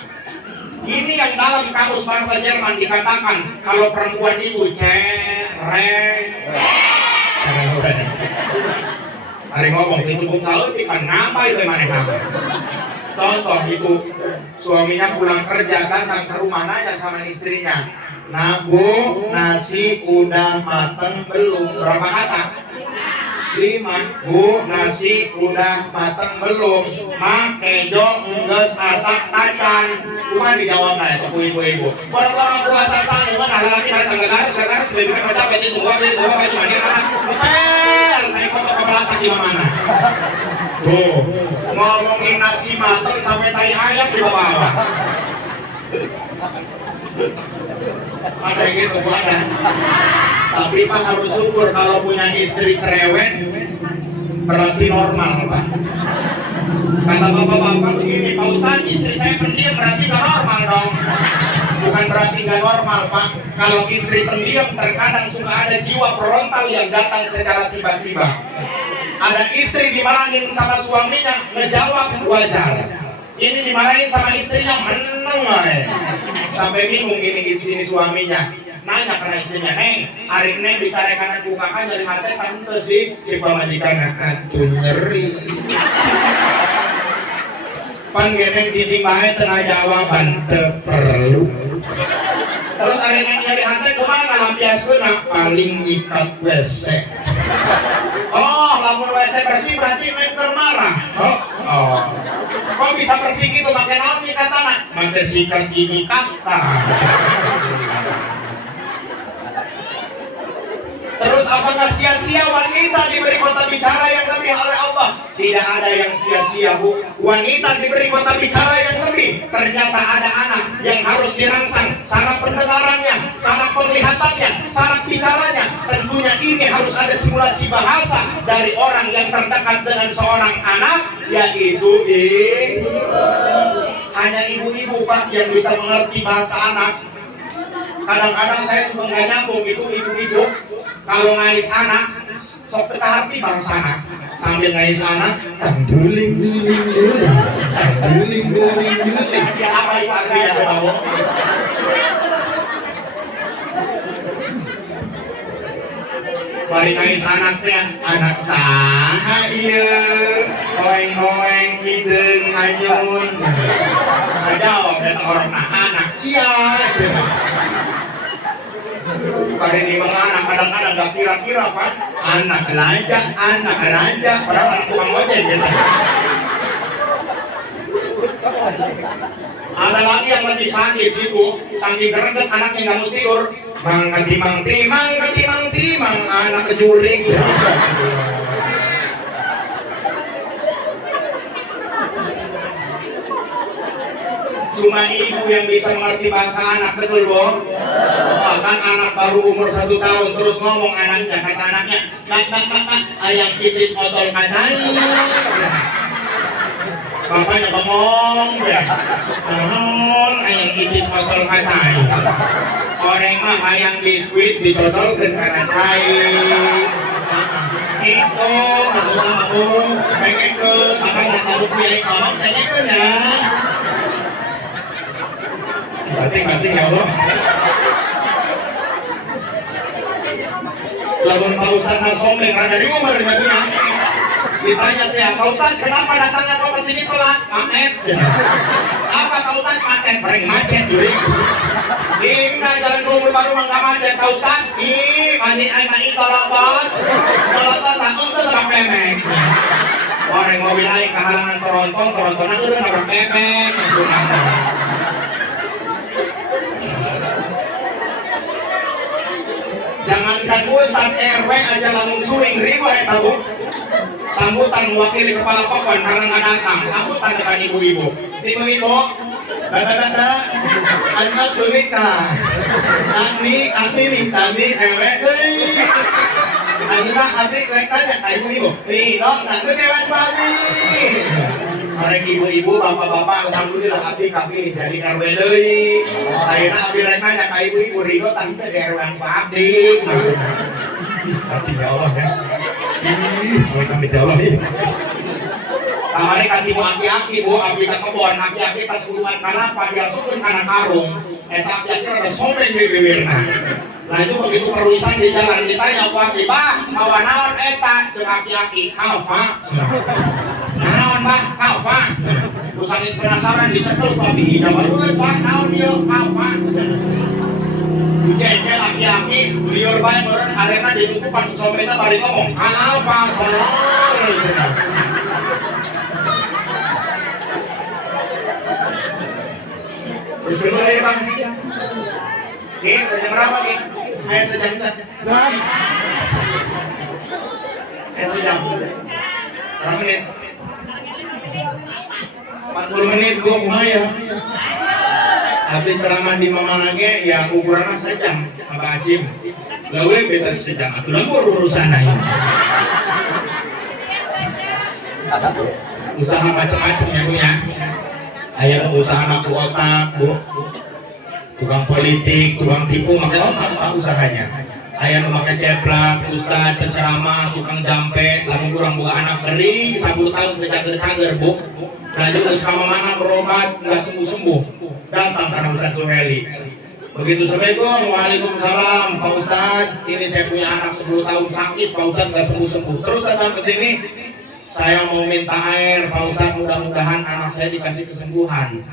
Ini yang dalam kamus bahasa Jerman dikatakan kalau perempuan itu cerewet. Hari ngomong cukup saeutik kan ngapai teh manehna. Contoh itu suaminya pulang kerja datang ke rumah nanya sama istrinya, "Nah Bu, nasi udah mateng belum?" Berapa kata? 5. "Bu, nasi udah mateng belum?" "Mak, kejo enggeus asak tacan." Kumaha dijawab na eta ibu-ibu? Boro-boro puasa sana mah laki datang ke garis bebek kan capek di semua beli gua baju mandi anak. Ngepel, naik foto kepelatak di mana? Tuh, ngomongin nasi mateng sampai tai ayam di bawah. Ada yang gitu Bu ada. Tapi Pak harus syukur kalau punya istri cerewet berarti normal Pak. Kata bapak-bapak begini, Pak Ustadz, istri saya pendiam berarti gak normal dong. Bukan berarti gak normal Pak. Kalau istri pendiam terkadang suka ada jiwa frontal yang datang secara tiba-tiba. Ada istri dimarahin sama suaminya, ngejawab wajar. Ini dimarahin sama istrinya, meneng sampai bingung ini suaminya. Nanya karena istrinya, "Neng, hari Neng bicara kanan bukakan dari hati tante sih." Coba majikan atuh nyeri. Panggeneng cicing bae tengah jawaban teu perlu. Terus hari Neng dari hati kumaha ngalampiaskeun paling nyikat WC. Oh, lamun WC bersih berarti Neng termarah. Oh. Kok bisa bersih gitu pakai naon nyikatana? Make sikat gigi kata. Terus apakah sia-sia wanita diberi kota bicara yang lebih oleh Allah? Tidak ada yang sia-sia Bu. Wanita diberi kota bicara yang lebih. Ternyata ada anak yang harus dirangsang saraf pendengarannya, saraf penglihatannya, saraf bicaranya. Tentunya ini harus ada simulasi bahasa dari orang yang terdekat dengan seorang anak, yaitu hanya ibu-ibu Pak yang bisa mengerti bahasa anak. Kadang-kadang saya suka nggak nyambung itu ibu-ibu kalau ngais anak sok teka hati bangsa anak sambil ngais anak duling apa itu artinya coba Bu? Bari ngais anaknya anak taha iya hoeng hideung hanyun ngajawab eta orang anak cia Kari ini mga anak kadang-kadang gak kira-kira pas anak raja, padahal anak tukang ojek gitu. Ada lagi yang lebih sadis itu, saking gereget anaknya nggak mau tidur, timang, anak kejurik. Cuma ibu yang bisa mengerti bahasa anak, betul Bo? Bahkan anak baru umur 1 tahun terus ngomong anaknya, kata anaknya, Kak, ayam titip otol katanya. Bapaknya ngomong ya, ayam titip otol katanya. Orang mah ayam biskuit dicocolkan karena cair. Itu aku tahu, pengen ke, makanya aku pilih ngomong, pengen ke ya. Batik ya Allah. Lamun Pak Ustadz Nasomeng karena dari umur punya. Ditanya dia, Pak Ustadz kenapa datangnya kau ke sini telat? Maet. Apa Pak Ustadz macet? Bareng macet jurik. Hingga jalan ke umur baru nggak macet Pak Ustadz. Mani tolak banget. Tolak takut tuh tak pemek. Orang mobil aing kehalangan Toronton eureun nabrak pemek. Jangankan Ustadz RW aja lamun suing ribu tahu. Sambutan mewakili kepala papan karena nggak datang. Sambutan dengan ibu-ibu. Ibu-ibu, dada, anak lunika. Tani ewe deh. Anak mereka tanya ibu-ibu. Nih, dok, nanti kewan babi. Mereka ibu-ibu, bapak-bapak, alhamdulillah abdi kami jadi RW deui. Ayeuna abdi rek nanya ka ibu-ibu Ridho tah teh di RW Pak Abdi. Maksudna. Ya Allah ya. Kami ya Allah ya. Kamari katimu aki-aki Bu, abdi ka kebon, aki-aki tas gulungan kalapa diasukeun kana karung. Eta aki-aki rada sombeng di bibirna. Nah itu begitu perusahaan di jalan ditanya Pak Abdi, "Bah, mawa naon eta?" Ceuk aki-aki, "Alfa." Naon Pak, Alfa. Usangit penasaran dicekel Pak Abdi, "Ida barulan Pak, naon ieu?" Alfa. Ucengkel aki-aki, liur bae meureun arena ditutupan susombena bari ngomong, "Alfa, tolol." Terus dulu ya Bang. Jam berapa Ki? Ayo sejam. Sejam. Berapa menit? 40 menit gua kumaya. Abdi ceramah di Mamanage yang ukurannya sejam, Abah Acim. Lawe beta sejam, atuh lembur urusan aja. Usaha macam-macam ya Bu ya. Aya usaha anak otak Bu. Tukang politik, tukang tipu, makanya apa usahanya? Aya nu make ceplak, ustad, penceramah, tukang jampe, lamun kurang buka anak gering 10 tahun kecager-cager Bu. Lanjut geus ka mana berobat enggak sembuh-sembuh. Datang karena Ustaz Suheli. Begitu Assalamualaikum, waalaikumsalam, Pak Ustad, ini saya punya anak 10 tahun sakit, Pak Ustad enggak sembuh-sembuh. Terus datang ke sini, saya mau minta air, Pak Ustad, mudah-mudahan anak saya dikasih kesembuhan.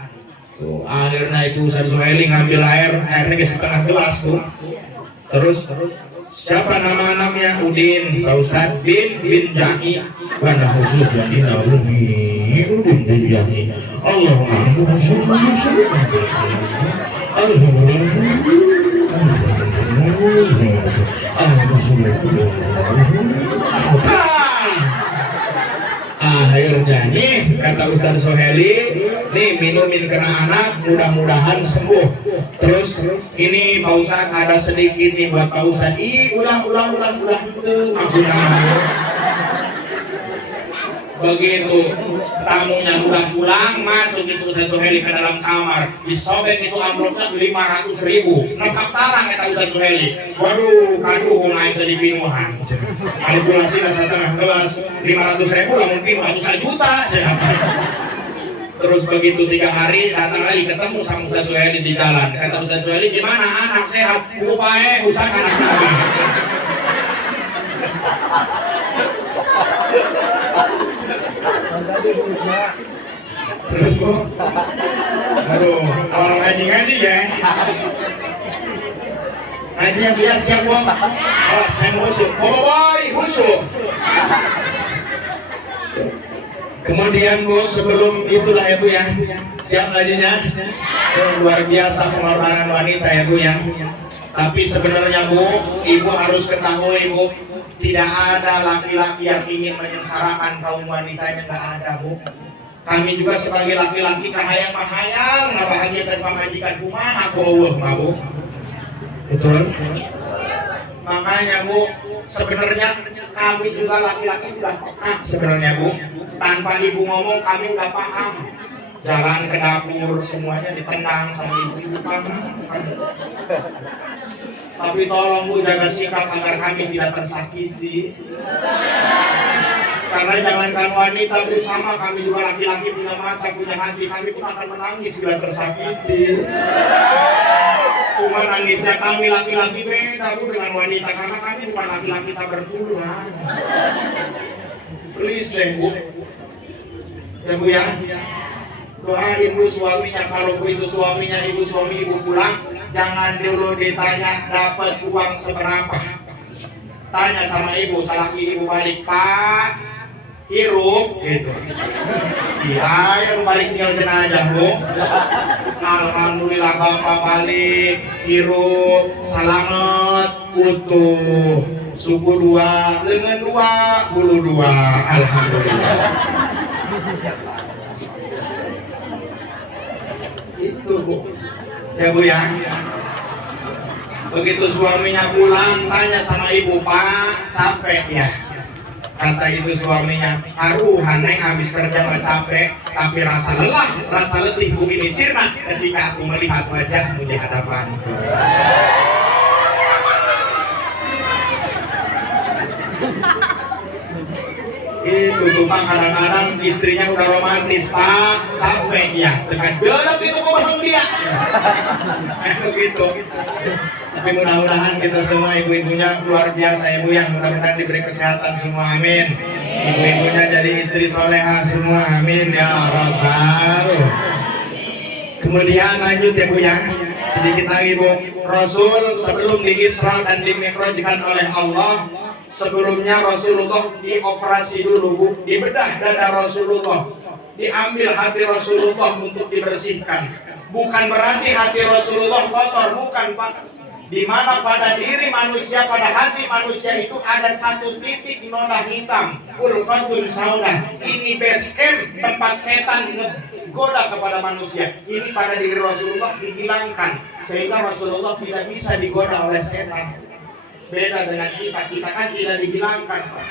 Tuh, akhirnya itu Ustaz Suheli ngambil airnya ke setengah gelas tuh. Terus siapa nama anaknya? Udin. Pak Ustad, bin Jahi. Wanda khusus yang dinarumi Udin bin Jahi. Allahumma salli akhirnya nih kata Ustaz Soheli, nih minumin kena anak mudah-mudahan sembuh. Terus ini Pak Ustaz ada sedikit nih buat Pak Ustaz. Ulah itu maksudnya. Begitu tamunya udah pulang, masuk itu Ustaz Soheli ke dalam kamar, disobek itu amplopnya 500.000. Nepak tarang kata Ustaz Soheli. Waduh, kaduh main ke dipinuhan. Kalkulasi setengah gelas 500.000 lah mungkin 1 juta. Terus begitu 3 hari datang lagi ketemu sama Ustaz Soheli di jalan. Kata Ustaz Soheli, gimana anak sehat? Upae usaha anak nabi. Terus kok, aduh, orang ngaji ya. Ngajinya biar siap Bu. Awas saya musuh. Boy, musuh. Kemudian Bu, sebelum itulah ya Bu ya. Siap ngajinya? Luar biasa pengorbanan wanita ya Bu ya. Tapi sebenarnya Bu, Ibu harus ketahui Bu, tidak ada laki-laki yang ingin menyengsarakan kaum wanitanya, nggak ada Bu. Kami juga sebagai laki-laki kahayang-kahayang ngabahagiakan pamajikan kumaha beueuh mah Bu. Betul? Makanya Bu, sebenarnya kami juga laki-laki sudah peka sebenarnya Bu. Tanpa Ibu ngomong kami udah paham. Jalan ke dapur semuanya ditendang sama ibu-ibu paham kan. Tapi tolong Bu jaga sikap agar kami tidak tersakiti. Karena jangankan wanita Bu, sama kami juga laki-laki punya mata, punya hati, kami pun akan menangis bila tersakiti. Cuma nangisnya kami laki-laki beda Bu dengan wanita, karena kami bukan laki-laki tak bertulang. Please deh Bu. Ya Bu ya. Doain Bu suaminya, kalau Bu itu suaminya, ibu suami ibu pulang, jangan dulu ditanya dapat uang seberapa. Tanya sama ibu, salaki ibu balik, Pak, hirup gitu. Iya, yang balik tinggal jenazah Bu. Alhamdulillah Bapak balik, hirup, selamat, utuh. Suku 2, lengan 2, bulu 2. Alhamdulillah. Itu Bu. Ya Bu ya. Begitu suaminya pulang, tanya sama ibu, Pak, capek ya? Kata ibu suaminya, aruhan neng habis kerja mah capek, tapi rasa lelah, rasa letih Bu ini sirna ketika aku melihat wajahmu di hadapan. Itu tuh Pak, kadang-kadang istrinya udah romantis, Pak, capek ya, tekan dalam itu kok bareng dia. Begitu. Tapi mudah-mudahan kita semua ibu-ibunya luar biasa ya Bu ya, mudah-mudahan diberi kesehatan semua, amin. Ibu-ibunya jadi istri soleha semua, amin ya Rabbal. Kemudian lanjut ya Bu ya, sedikit lagi Bu. Rasul sebelum di Isra dan di Mi'rajkan oleh Allah, sebelumnya Rasulullah dioperasi dulu Bu, dibedah dada Rasulullah, diambil hati Rasulullah untuk dibersihkan. Bukan berarti hati Rasulullah kotor, bukan Pak. Di mana pada diri manusia, pada hati manusia itu ada satu titik noda hitam, ulfatun sauda. Ini base camp tempat setan menggoda kepada manusia. Ini pada diri Rasulullah dihilangkan, sehingga Rasulullah tidak bisa digoda oleh setan. Beda dengan kita kan tidak dihilangkan Pak.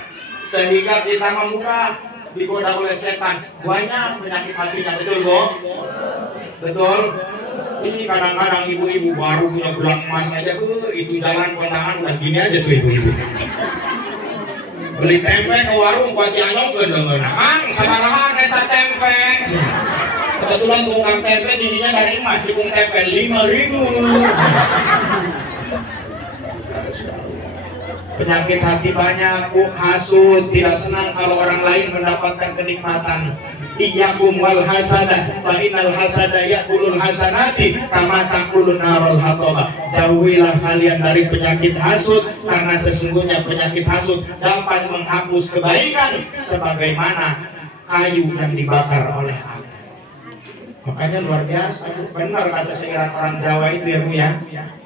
Sehingga kita mudah digoda oleh setan. Banyak penyakit hatinya, betul Bu? Betul? Ini kadang-kadang ibu-ibu baru punya gelang emas aja, itu jalan kondangan udah gini aja tuh ibu-ibu. Beli tempe ke warung buat dianyong ke dengan Mang, sabarahan eta tempe. Kebetulan tukang tempe giginya dari emas, cukung tempe 5.000. Penyakit hati banyak Bu, hasud, tidak senang kalau orang lain mendapatkan kenikmatan. Iyyakum wal hasadah fa innal hasada ya'kulul hasanati kama ta'kulun narul hataba. Jauhilah kalian dari penyakit hasud, karena sesungguhnya penyakit hasud dapat menghapus kebaikan sebagaimana kayu yang dibakar oleh api. Makanya luar biasa, benar kata seiran orang Jawa itu ya Bu ya.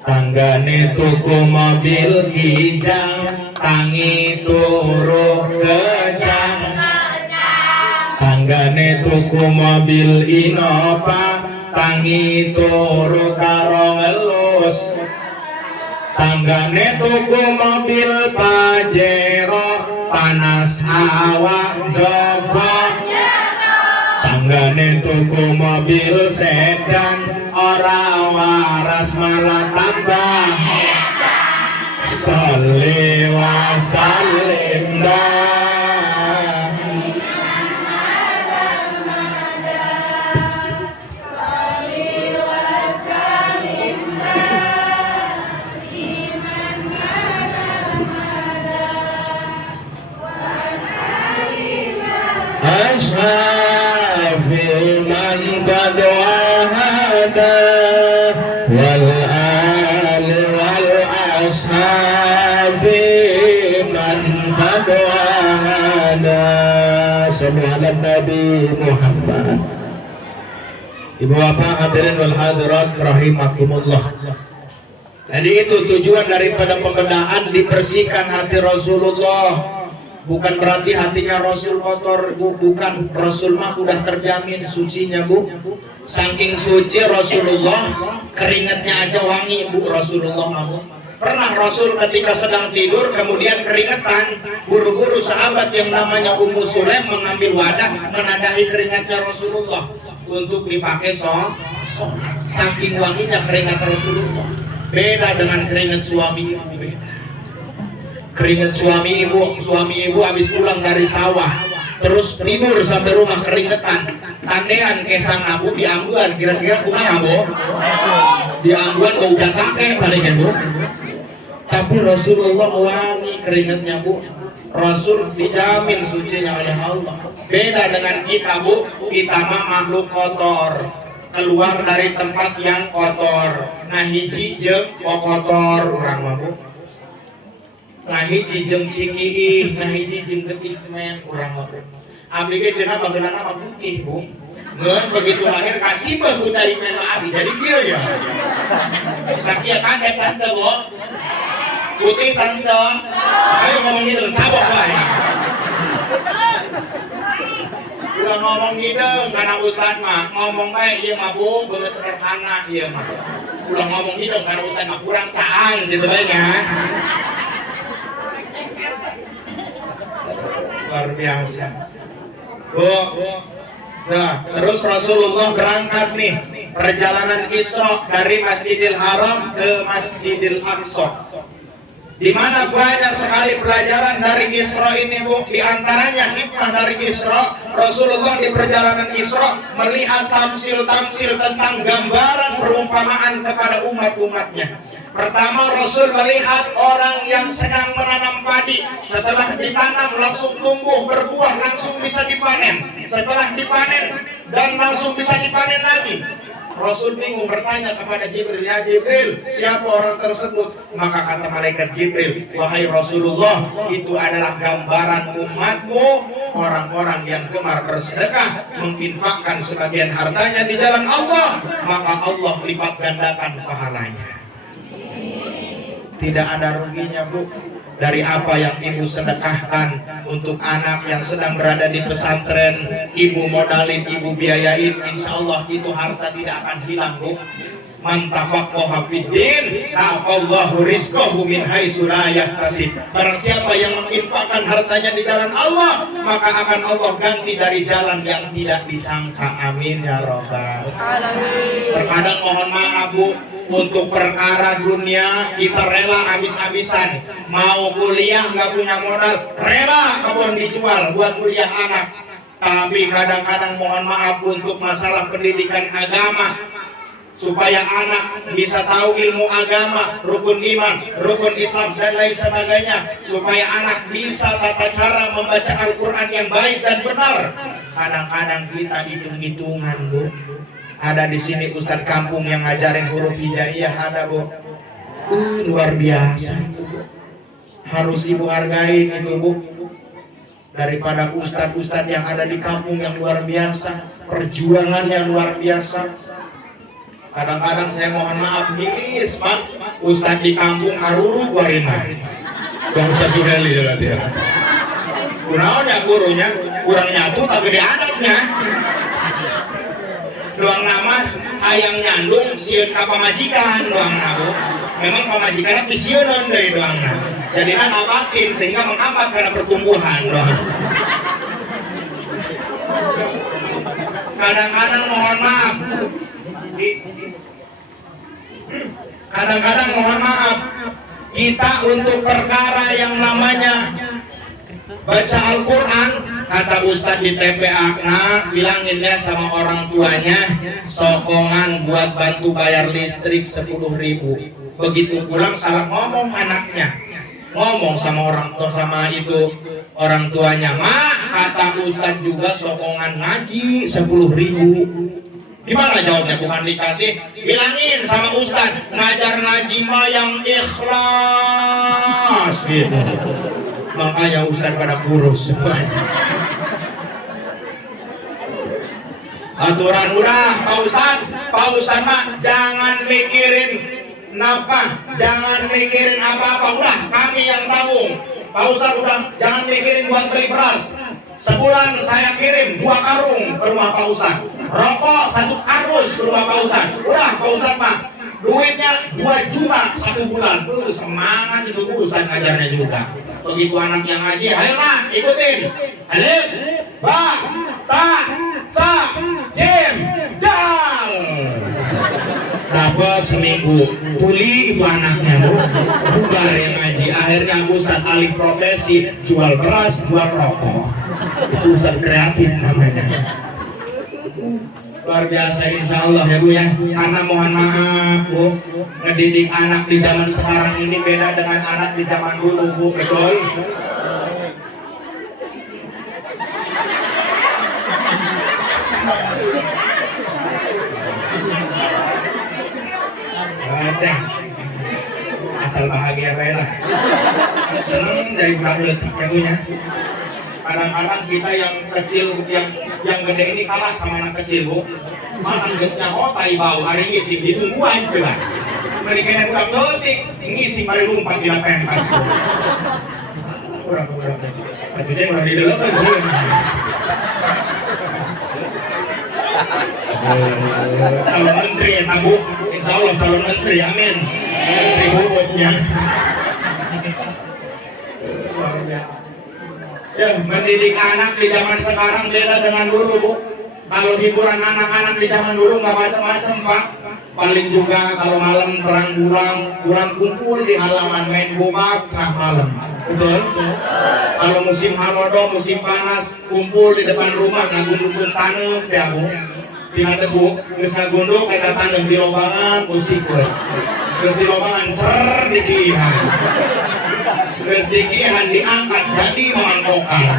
Tanggane tuku mobil kijang, tangi turu kejang. Tanggane tuku mobil Innova, tangi turu karo ngelus. Tanggane tuku mobil Pajero, panas awak jobok. Tanggane tuku mobil sedan, ora waras malah tambah. Sholli wa sallim Nabi Muhammad. Ibu bapak hadirin wal hadirat rahimakumullah. Jadi itu tujuan daripada pembedahan, dibersihkan hati Rasulullah. Bukan berarti hatinya Rasul kotor, Bu. Bukan, Rasul mah udah terjamin sucinya, Bu. Saking suci Rasulullah, keringatnya aja wangi, Bu. Rasulullah mah, Bu. Pernah Rasul ketika sedang tidur kemudian keringetan, buru-buru sahabat yang namanya Ummu Sulaim mengambil wadah menadahi keringatnya Rasulullah untuk dipakai sholat. Saking wanginya keringat Rasulullah. Beda dengan keringat suami ibu, beda. Keringat suami ibu habis pulang dari sawah terus tidur sampai rumah keringetan, tandean kesang nabu diambuan, kira-kira kumaha, Bu? Diambuan bau jatake palingan, Bu. Tapi Rasulullah wangi keringatnya, Bu. Rasul dijamin sucinya oleh Allah. Beda dengan kita, Bu. Kita mah makhluk kotor, keluar dari tempat yang kotor. Nah hiji jeung kotor urang mah, Bu. Nah hiji jeung cikiih, nah hiji jeung getih men urang mah, Bu. Abdi ge cenah bageunana mah putih, Bu. Ngeun begitu lahir kasih bae ku cai men abdi. Jadi kieu ya. Sakieu kaset tante, Bu. Putih tante. Ayo ngomong hideung cabok bae. Ulah ngomong hideung kana ustad mah, ngomong bae ieu mah, Bu, beungeut sederhana ieu mah. Ulah ngomong hideung kana ustad mah kurang caan gitu bae nya. Luar biasa, Bu. Nah, terus Rasulullah berangkat nih perjalanan Isra dari Masjidil Haram ke Masjidil Aqsa, di mana banyak sekali pelajaran dari Isra ini, Bu. Di antaranya hikmah dari Isra, Rasulullah di perjalanan Isra melihat tamsil-tamsil tentang gambaran perumpamaan kepada umat-umatnya. Pertama, Rasul melihat orang yang sedang menanam padi. Setelah ditanam langsung tumbuh, berbuah, langsung bisa dipanen. Setelah dipanen dan langsung bisa dipanen lagi. Rasul bingung, bertanya kepada Jibril, ya Jibril, siapa orang tersebut? Maka kata malaikat Jibril, wahai Rasulullah, itu adalah gambaran umatmu, orang-orang yang gemar bersedekah, menginfakkan sebagian hartanya di jalan Allah, maka Allah lipat gandakan pahalanya. Tidak ada ruginya, Bu, dari apa yang ibu sedekahkan untuk anak yang sedang berada di pesantren. Ibu modalin, ibu biayain, insya Allah itu harta tidak akan hilang, Bu. Man tafaqaha fiddin ta'afallahu rizqahu min haitsu la yahtasib. Barang siapa yang menginfakkan hartanya di jalan Allah, maka akan Allah ganti dari jalan yang tidak disangka. Amin ya rabbal alamin. Terkadang mohon maaf, Bu, untuk perkara dunia kita rela habis-habisan. Mau kuliah nggak punya modal, rela kebun dijual buat kuliah anak. Tapi kadang-kadang mohon maaf untuk masalah pendidikan agama, supaya anak bisa tahu ilmu agama, rukun iman, rukun Islam dan lain sebagainya, supaya anak bisa tata cara membaca Al-Quran yang baik dan benar. Kadang-kadang kita hitung-hitungan, Bu. Ada di sini ustadz kampung yang ngajarin huruf hijaiyah, ada, Bu. Luar biasa itu, Bu. Harus ibu hargain itu, Bu. Daripada ustadz-ustadz yang ada di kampung yang luar biasa, perjuangannya luar biasa. Kadang-kadang saya mohon maaf miris, Pak, ustadz di kampung haruru warima. Bang Ustadz Suheli ya dia. Kunaonnya gurunya, kurang nyatu tapi di adatnya. Doang namas hayang nyandung sieun ka pamajikan doang nabu. Memang pamajikanna pisieun dari doangna. Jadina ngabatin sehingga menghambat karena pertumbuhan doang. Kadang-kadang mohon maaf. Kadang-kadang mohon maaf, kita untuk perkara yang namanya baca Al-Quran, kata Ustadz di TPA, nah bilanginnya sama orang tuanya, sokongan buat bantu bayar listrik 10.000. Begitu pulang salah ngomong anaknya, ngomong sama orang tua, sama itu orang tuanya, mak kata Ustadz juga sokongan ngaji 10.000. Gimana jawabnya? Bukan dikasih, bilangin sama Ustadz ngajar ngaji mah yang ikhlas gitu. Makanya Ustadz pada kurus semuanya. aturan udah Pak Ustad mah jangan mikirin nafkah, jangan mikirin apa-apa, udah kami yang tanggung. Pak Ustad udah jangan mikirin buat beli beras, sebulan saya kirim 2 karung ke rumah Pak Ustad, rokok 1 kardus ke rumah Pak Ustad, udah Pak Ustad mah duitnya 2 juta 1 bulan. Semangat itu Ustad ngajarnya juga. Begitu anak yang ngaji, ayo nak ikutin alif ba ta sa jim dal, dapat seminggu tuli itu anaknya bu, bubar yang ngaji. Akhirnya Ustad alih profesi jual beras jual rokok. Itu Ustad kreatif namanya. Luar biasa insya Allah ya bu ya. Karena mohon maaf bu, ngedidik anak di zaman sekarang ini beda dengan anak di zaman dulu bu, betul? Ceng, asal bahagia baik lah, seneng dari budak letik ya bu ya. Kadang-kadang kita yang kecil yang gede ini kalah sama anak kecil bu. Mana gesnya tai bau hari ngisi ditungguan coba. Mereka yang budak letik ngisi mari lumpat di pentas. Orang budak letik. Atuh ceng udah di dalam kan sih. Calon menteri ya bu, insya Allah calon menteri, amin. Menteri buruknya. Luar biasa. Ya, mendidik anak di zaman sekarang beda dengan dulu bu. Kalau hiburan anak-anak di zaman dulu nggak macam-macam pak. Paling juga kalau malam terang bulan kumpul di halaman main gobak tengah malam. Betul? Kalau musim halodo, musim panas kumpul di depan rumah ngagundukun tanah ya bu. Tina debu, geus ngagunduk eta taneuh di lobangan musikeun. Geus di lobangan cer dikihan. Geus dikihan diangkat jadi mangkokan.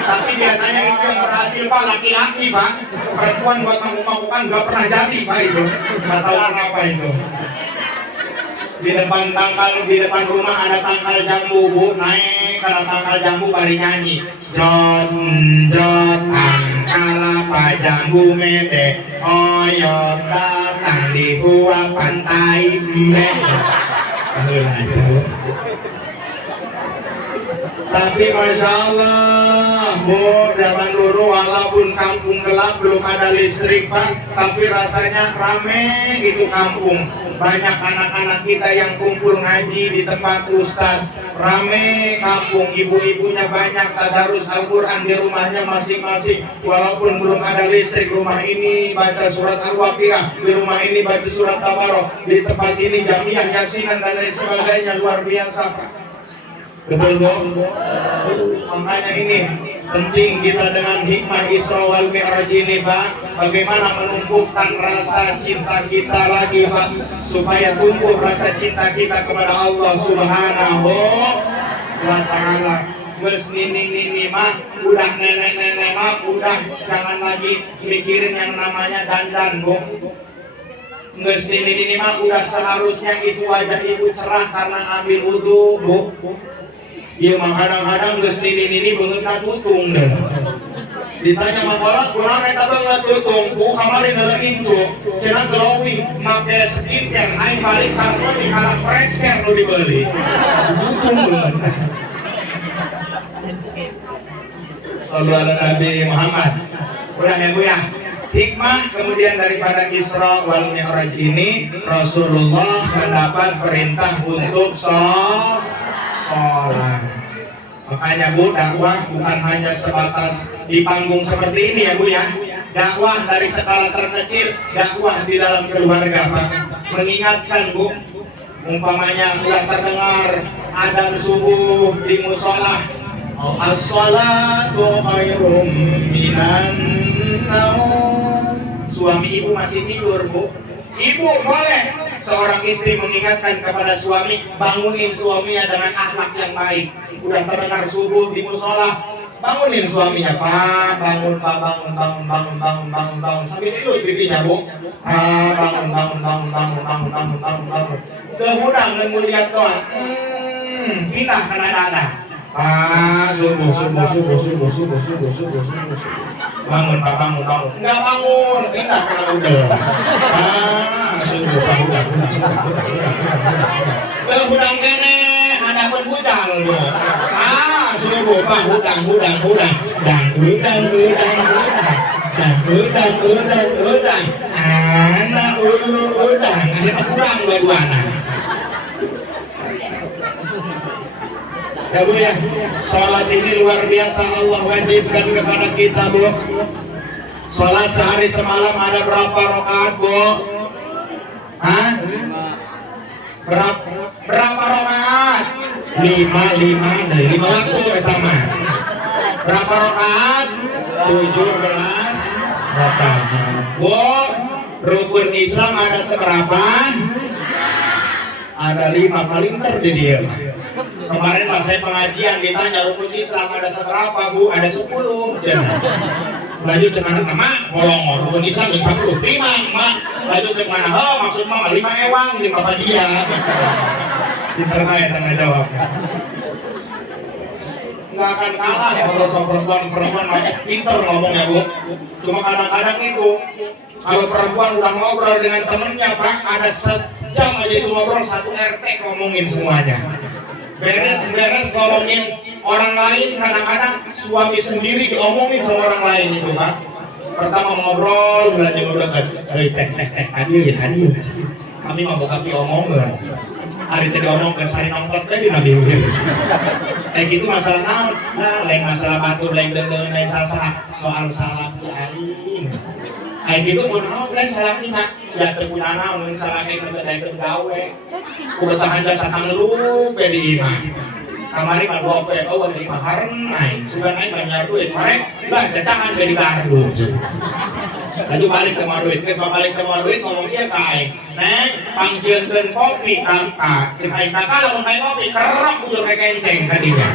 Tapi biasanya itu yang berhasil pak laki-laki pak. Perempuan buat mangkok-mangkokan gak pernah jadi pak itu. Gak tahu kenapa itu. Di depan rumah ada tangkal jambu bu, naik karena tangkal jambu bari nyanyi. Jot tangkal jambu mede, oyot datang di hua pantai mede. Tapi masya Allah bu, zaman dulu walaupun kampung gelap belum ada listrik pak, tapi rasanya rame itu kampung. Banyak anak-anak kita yang kumpul ngaji di tempat ustaz, rame kampung, ibu-ibunya banyak tadarus Al-Quran di rumahnya masing-masing. Walaupun belum ada listrik, rumah ini baca surat Al-Waqiah, di rumah ini baca surat Tabarok, di tempat ini jamiah, yasinan dan lain sebagainya. Luar biasa pak. Betul bu? Makanya ini penting kita dengan hikmah Isra wal Mi'raj ini pak, bagaimana menumbuhkan rasa cinta kita lagi pak, supaya tumbuh rasa cinta kita kepada Allah Subhanahu wa ta'ala. Geus nini mah, udah nenek-nenek mah, udah jangan lagi mikirin yang namanya dandan bu. Geus nini mah, udah seharusnya itu wajah ibu cerah karena ambil wudu bu. Iya mah kadang-kadang geus nini beungeutna tutung dah. Ditanya mangkola kurang eta beungeut tutung, ku kamari heula incu, cenah glowing, make skincare, aing balik sarua di kalah fresh care nu dibeli. Tutung beungeut. Sallallahu alaihi Nabi Muhammad. Udah ya Bu ya. Hikmah kemudian daripada Isra wal Mi'raj ini, Rasulullah mendapat perintah untuk sholat. Makanya Bu, dakwah bukan hanya sebatas di panggung seperti ini ya Bu ya. Dakwah dari skala terkecil, dakwah di dalam keluarga Pak. Mengingatkan Bu, umpamanya udah terdengar adzan subuh di musola, as-salatu khairum minan naum. Suami ibu masih tidur Bu. Ibu boleh seorang istri mengingatkan kepada suami, bangunin suaminya dengan akhlak yang baik. Udah terdengar subuh di musola, bangunin suaminya, Pak, bangun Pak, bangun. Sambil tidur pipinya Bu. Bangun. Kehudang nemu lihat doang. Pindah karena ada. Subuh. Bangun Pak, bangun. Enggak bangun, pindah ke udel. Suruh Pak hudang. Hudang kene, ada pun budal lo. Suruh Pak hudang. Udang. Anak ulur udang. Akhirnya kurang dua-duana. Ya Bu ya, sholat ini luar biasa Allah wajibkan kepada kita Bu. Sholat sehari semalam ada berapa rakaat Bu? Hah? Berapa rakaat? 5 waktu etama. Berapa rakaat? 17 rakaat. Bu, rukun Islam ada seberapa? Ada 5, paling terdiri dia. Kemarin pas saya pengajian ditanya rukun Islam ada seberapa Bu? Ada 10. Laju cek anak nama, ngolong rukun Islam yang 10, 5 mak. Laju cek mana? Oh maksud mama 5 ewang, 5 apa dia? Pinter kaya tengah jawab. Nggak akan kalah kalau sama perempuan pinter ngomongnya Bu. Cuma kadang-kadang itu kalau perempuan udah ngobrol dengan temennya Pak, ada sejam aja itu ngobrol, 1 RT ngomongin semuanya. Beres ngomongin orang lain, kadang-kadang suami sendiri diomongin sama orang lain itu Pak. Pertama ngobrol, belajar udah dekat. Teh, hadir. Kami mau buka omongan. Hari tadi omongkan sari nongkrong tadi nabi uhir. Gitu masalah naon, lain masalah batur, lain dendeng, lain soal salah ku aing. Gitu mun naon lain salah kita. Ya teu punana mun salah kayak kedaekeun gawe. Ku betahan jasa tanglup di imah. Kamari mah 2 VO di imah harem aing. Sugan aing banyak duit, marek lah cacahan dari gardu. Lalu balik ke duit, balik ke duit ngomong dia ke aing. Neng, panggilkeun kopi kakak. Cek aing kakak lamun main kopi kerok udah kayak kenceng tadinya.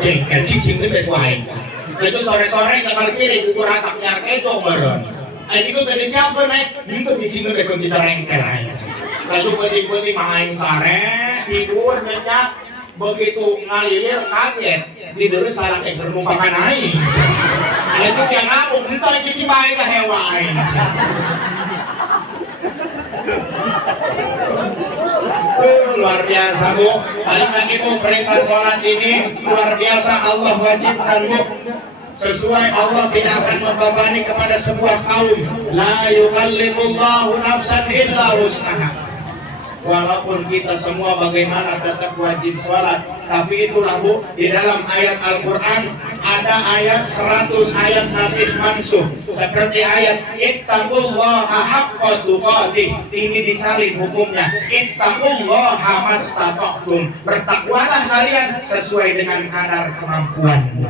Jengkel cicing gede ku aing. Lalu sore-sore ngebal piring kuku ratak nyar kejo meureun. Aing itu tadi siapa naik? Itu cicing gede ku kita rengkel aing. Lalu penting-penting main sare, tidur nyenyak. Begitu ngalilir kaget, tidur sarang bernumpakan aing. Itu yang ngabuk, entah cuci baik ke hewan. Luar biasa Bu. Balik lagi Bu, perintah sholat ini luar biasa Allah wajibkan Bu. Sesuai Allah tidak akan membebani kepada sebuah kaum. La yukallifullahu nafsan illa wus'aha. Walaupun kita semua bagaimana tetap wajib sholat, tapi itulah Bu, di dalam ayat Al-Quran ada ayat 100 ayat nasih mansuh, seperti ayat ittaqullaha haqqa tuqatih. Ini disalin hukumnya, ittaqullaha mastata'tum. Bertakwalah kalian sesuai dengan kadar kemampuanmu.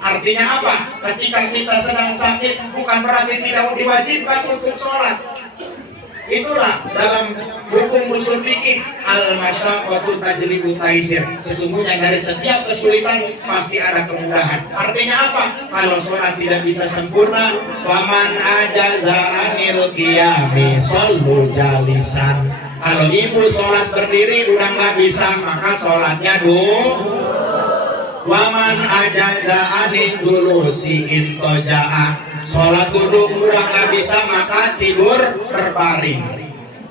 Artinya apa? Ketika kita sedang sakit bukan berarti tidak diwajibkan untuk sholat. Itulah dalam hukum usul fikih al-masyaqqatu tajlibu taisir. Sesungguhnya dari setiap kesulitan pasti ada kemudahan. Artinya apa? Kalau sholat tidak bisa sempurna, faman ajaza anil qiyami shallu jalisan. Kalau ibu sholat berdiri udah nggak bisa, maka sholatnya waman ajaza anil julusi intoja'a. Sholat duduk udah nggak bisa, maka tidur berbaring.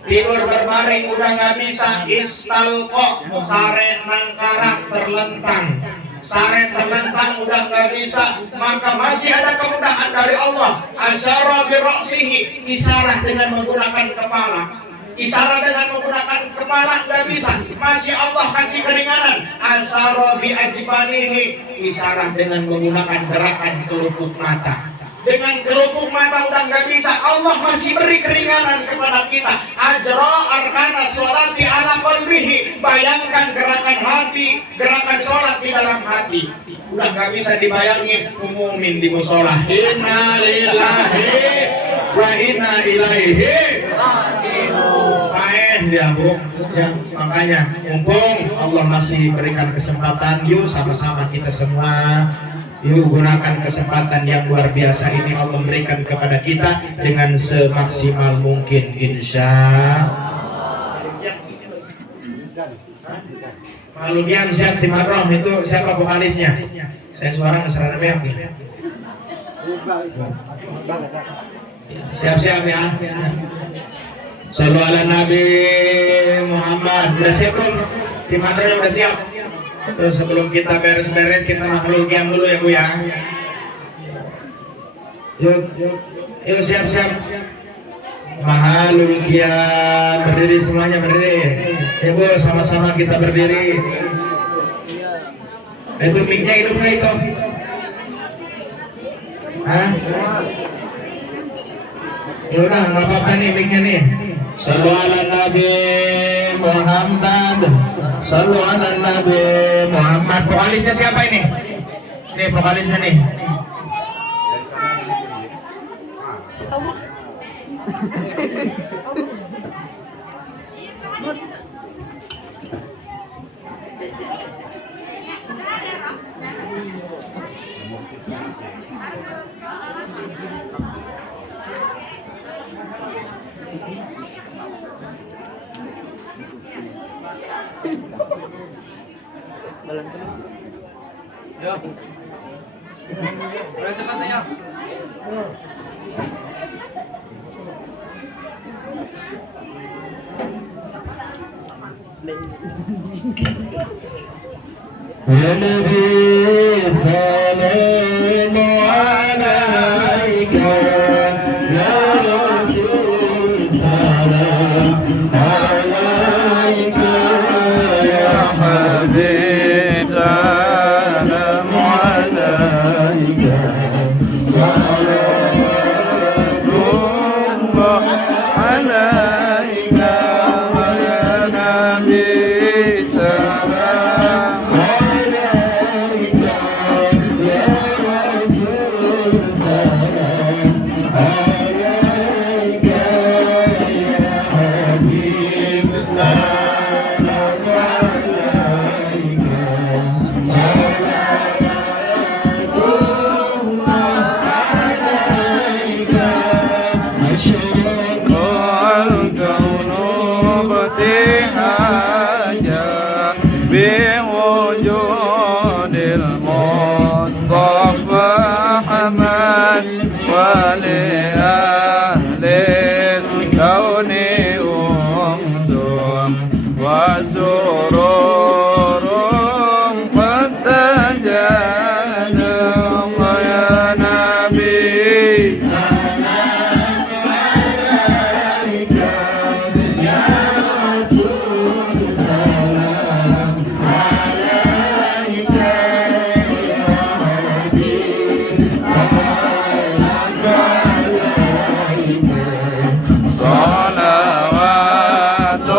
Tidur berbaring udah nggak bisa, istalqo, sare nangkarak terlentang. Sare terlentang udah nggak bisa, maka masih ada kemudahan dari Allah. Asyara bi ra'sihi, isyarat dengan menggunakan kepala. Isyarat dengan menggunakan kepala nggak bisa, masih Allah kasih keringanan. Asyara bi ajbanihi, isyarat dengan menggunakan gerakan kelupuk mata. Dengan kelupuk mata udah nggak bisa, Allah masih beri keringanan kepada kita. Ajra arkana sholati ala qalbihi, bayangkan gerakan hati, gerakan sholat di dalam hati. Udah nggak bisa dibayangin, umumin di musola. Inna lillahi wa inna ilaihi dia Bu. Ya, makanya mumpung Allah masih berikan kesempatan, yuk sama-sama kita semua yuk gunakan kesempatan yang luar biasa ini Allah berikan kepada kita dengan semaksimal mungkin, insya Malu diam siap Timadroh itu siapa vokalisnya? Saya suara ngeserana beak ya. Siap-siap ya. Sallu ala Nabi Muhammad. Udah siap belum? Tim Android udah siap? Terus sebelum kita beres-beres kita makhluk qiyam dulu ya Bu ya. Yuk siap-siap. Mahalul qiyam, berdiri semuanya berdiri. Ya Bu, sama-sama kita berdiri. Itu mic-nya hidup nggak itu? Hah? Ya udah nggak apa-apa nih mic-nya nih. Sallu ala Nabi Muhammad. Sallu ala Nabi Muhammad. Vokalisnya siapa ini? Nih vokalisnya nih. Udah cepat ya. Ya Nabi salamu alaika, ya Rasul salam alaika, ya Habib salam alaika, salamullah alaika, ya Nabi salam alaika, ya Rasul salam alaika, ya Habib salam alaika, salamullah alaika, asyhadu al-kaunu batihaja biwujudil Mustafa Ahmad wa li ahlil kauni wa sururum qad tajana ya Nabi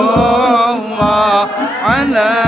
salawatullah ala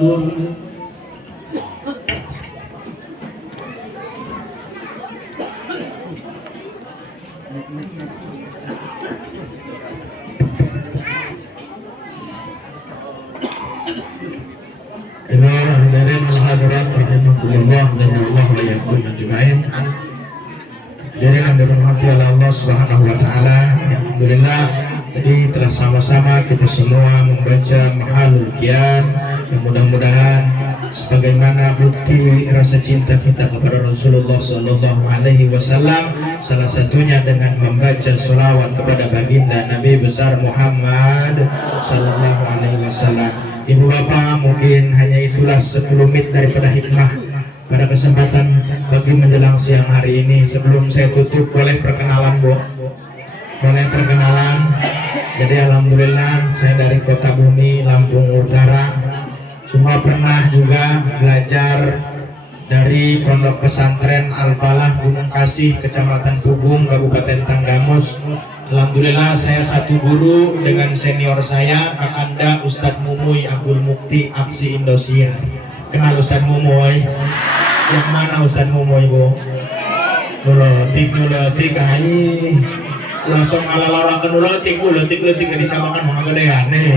Hadirin hadirat rahimakumullah dan Allah wa yakum ajma'in. Hadirin yang dirahmati oleh Allah Subhanahu wa taala. Alhamdulillah tadi telah sama-sama kita semua membaca Mahalul Qiyan, yang mudah-mudahan sebagaimana bukti rasa cinta kita kepada Rasulullah Sallallahu Alaihi Wasallam, salah satunya dengan membaca sholawat kepada baginda Nabi besar Muhammad Sallallahu Alaihi Wasallam. Ibu bapak, mungkin hanya itulah sekelumit daripada hikmah pada kesempatan bagi menjelang siang hari ini. Sebelum saya tutup, boleh perkenalan Bu? Boleh perkenalan. Jadi alhamdulillah saya dari Kota Bumi, Lampung Utara. Semua pernah juga belajar dari Pondok Pesantren Al-Falah Gunung Kasih, Kecamatan Pugung, Kabupaten Tanggamus. Alhamdulillah saya satu guru dengan senior saya, Kakanda Ustadz Mumuy Abdul Mukti Aksi Indosiar. Kenal Ustadz Mumuy? Yang mana Ustadz Mumuy Bu? Nulotik ai. Langsung ala-larakan nulotik dicamakan mga gedean nih.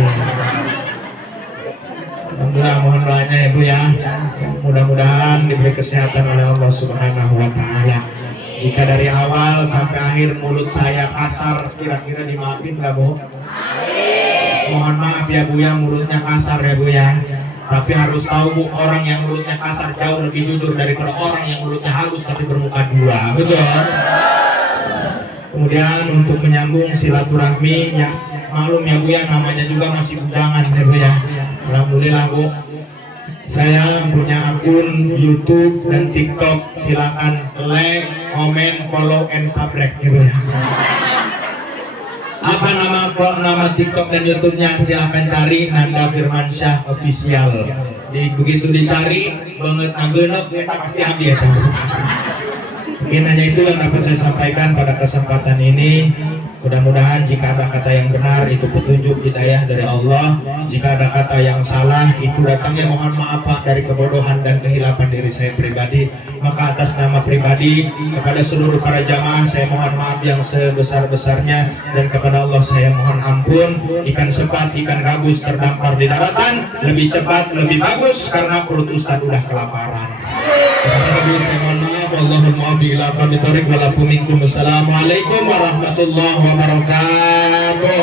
Alhamdulillah, mohon doanya ya Bu ya. Mudah-mudahan diberi kesehatan oleh Allah Subhanahu wa taala. Jika dari awal sampai akhir mulut saya kasar, kira-kira dimaafin nggak Bu? Mohon maaf ya Bu ya, mulutnya kasar ya Bu ya. Tapi harus tahu Bu, orang yang mulutnya kasar jauh lebih jujur daripada orang yang mulutnya halus tapi bermuka dua. Betul? Kemudian untuk menyambung silaturahmi, ya maklum ya Bu ya, namanya juga masih bujangan ya Bu ya. Alhamdulillah Bu, saya punya akun YouTube dan TikTok, silakan like, komen, follow, and subscribe ya Bu ya. Apa nama TikTok dan YouTube-nya? Silakan cari Nanda Firmansyah Official. Begitu dicari banget nageunep eta pasti abdi eta. Mungkin hanya itu yang dapat saya sampaikan pada kesempatan ini. Mudah-mudahan jika ada kata yang benar itu petunjuk hidayah dari Allah. Jika ada kata yang salah itu datangnya mohon maaf Pak dari kebodohan dan kehilapan diri saya pribadi. Maka atas nama pribadi kepada seluruh para jamaah saya mohon maaf yang sebesar-besarnya, dan kepada Allah saya mohon ampun. Ikan sepat, ikan gabus terdampar di daratan lebih cepat, lebih bagus karena perut Ustaz udah kelaparan. Saya mohon maaf. Allahumma bi'ilaqam bitarik walaupun minkum. Assalamualaikum warahmatullahi wabarakatuh.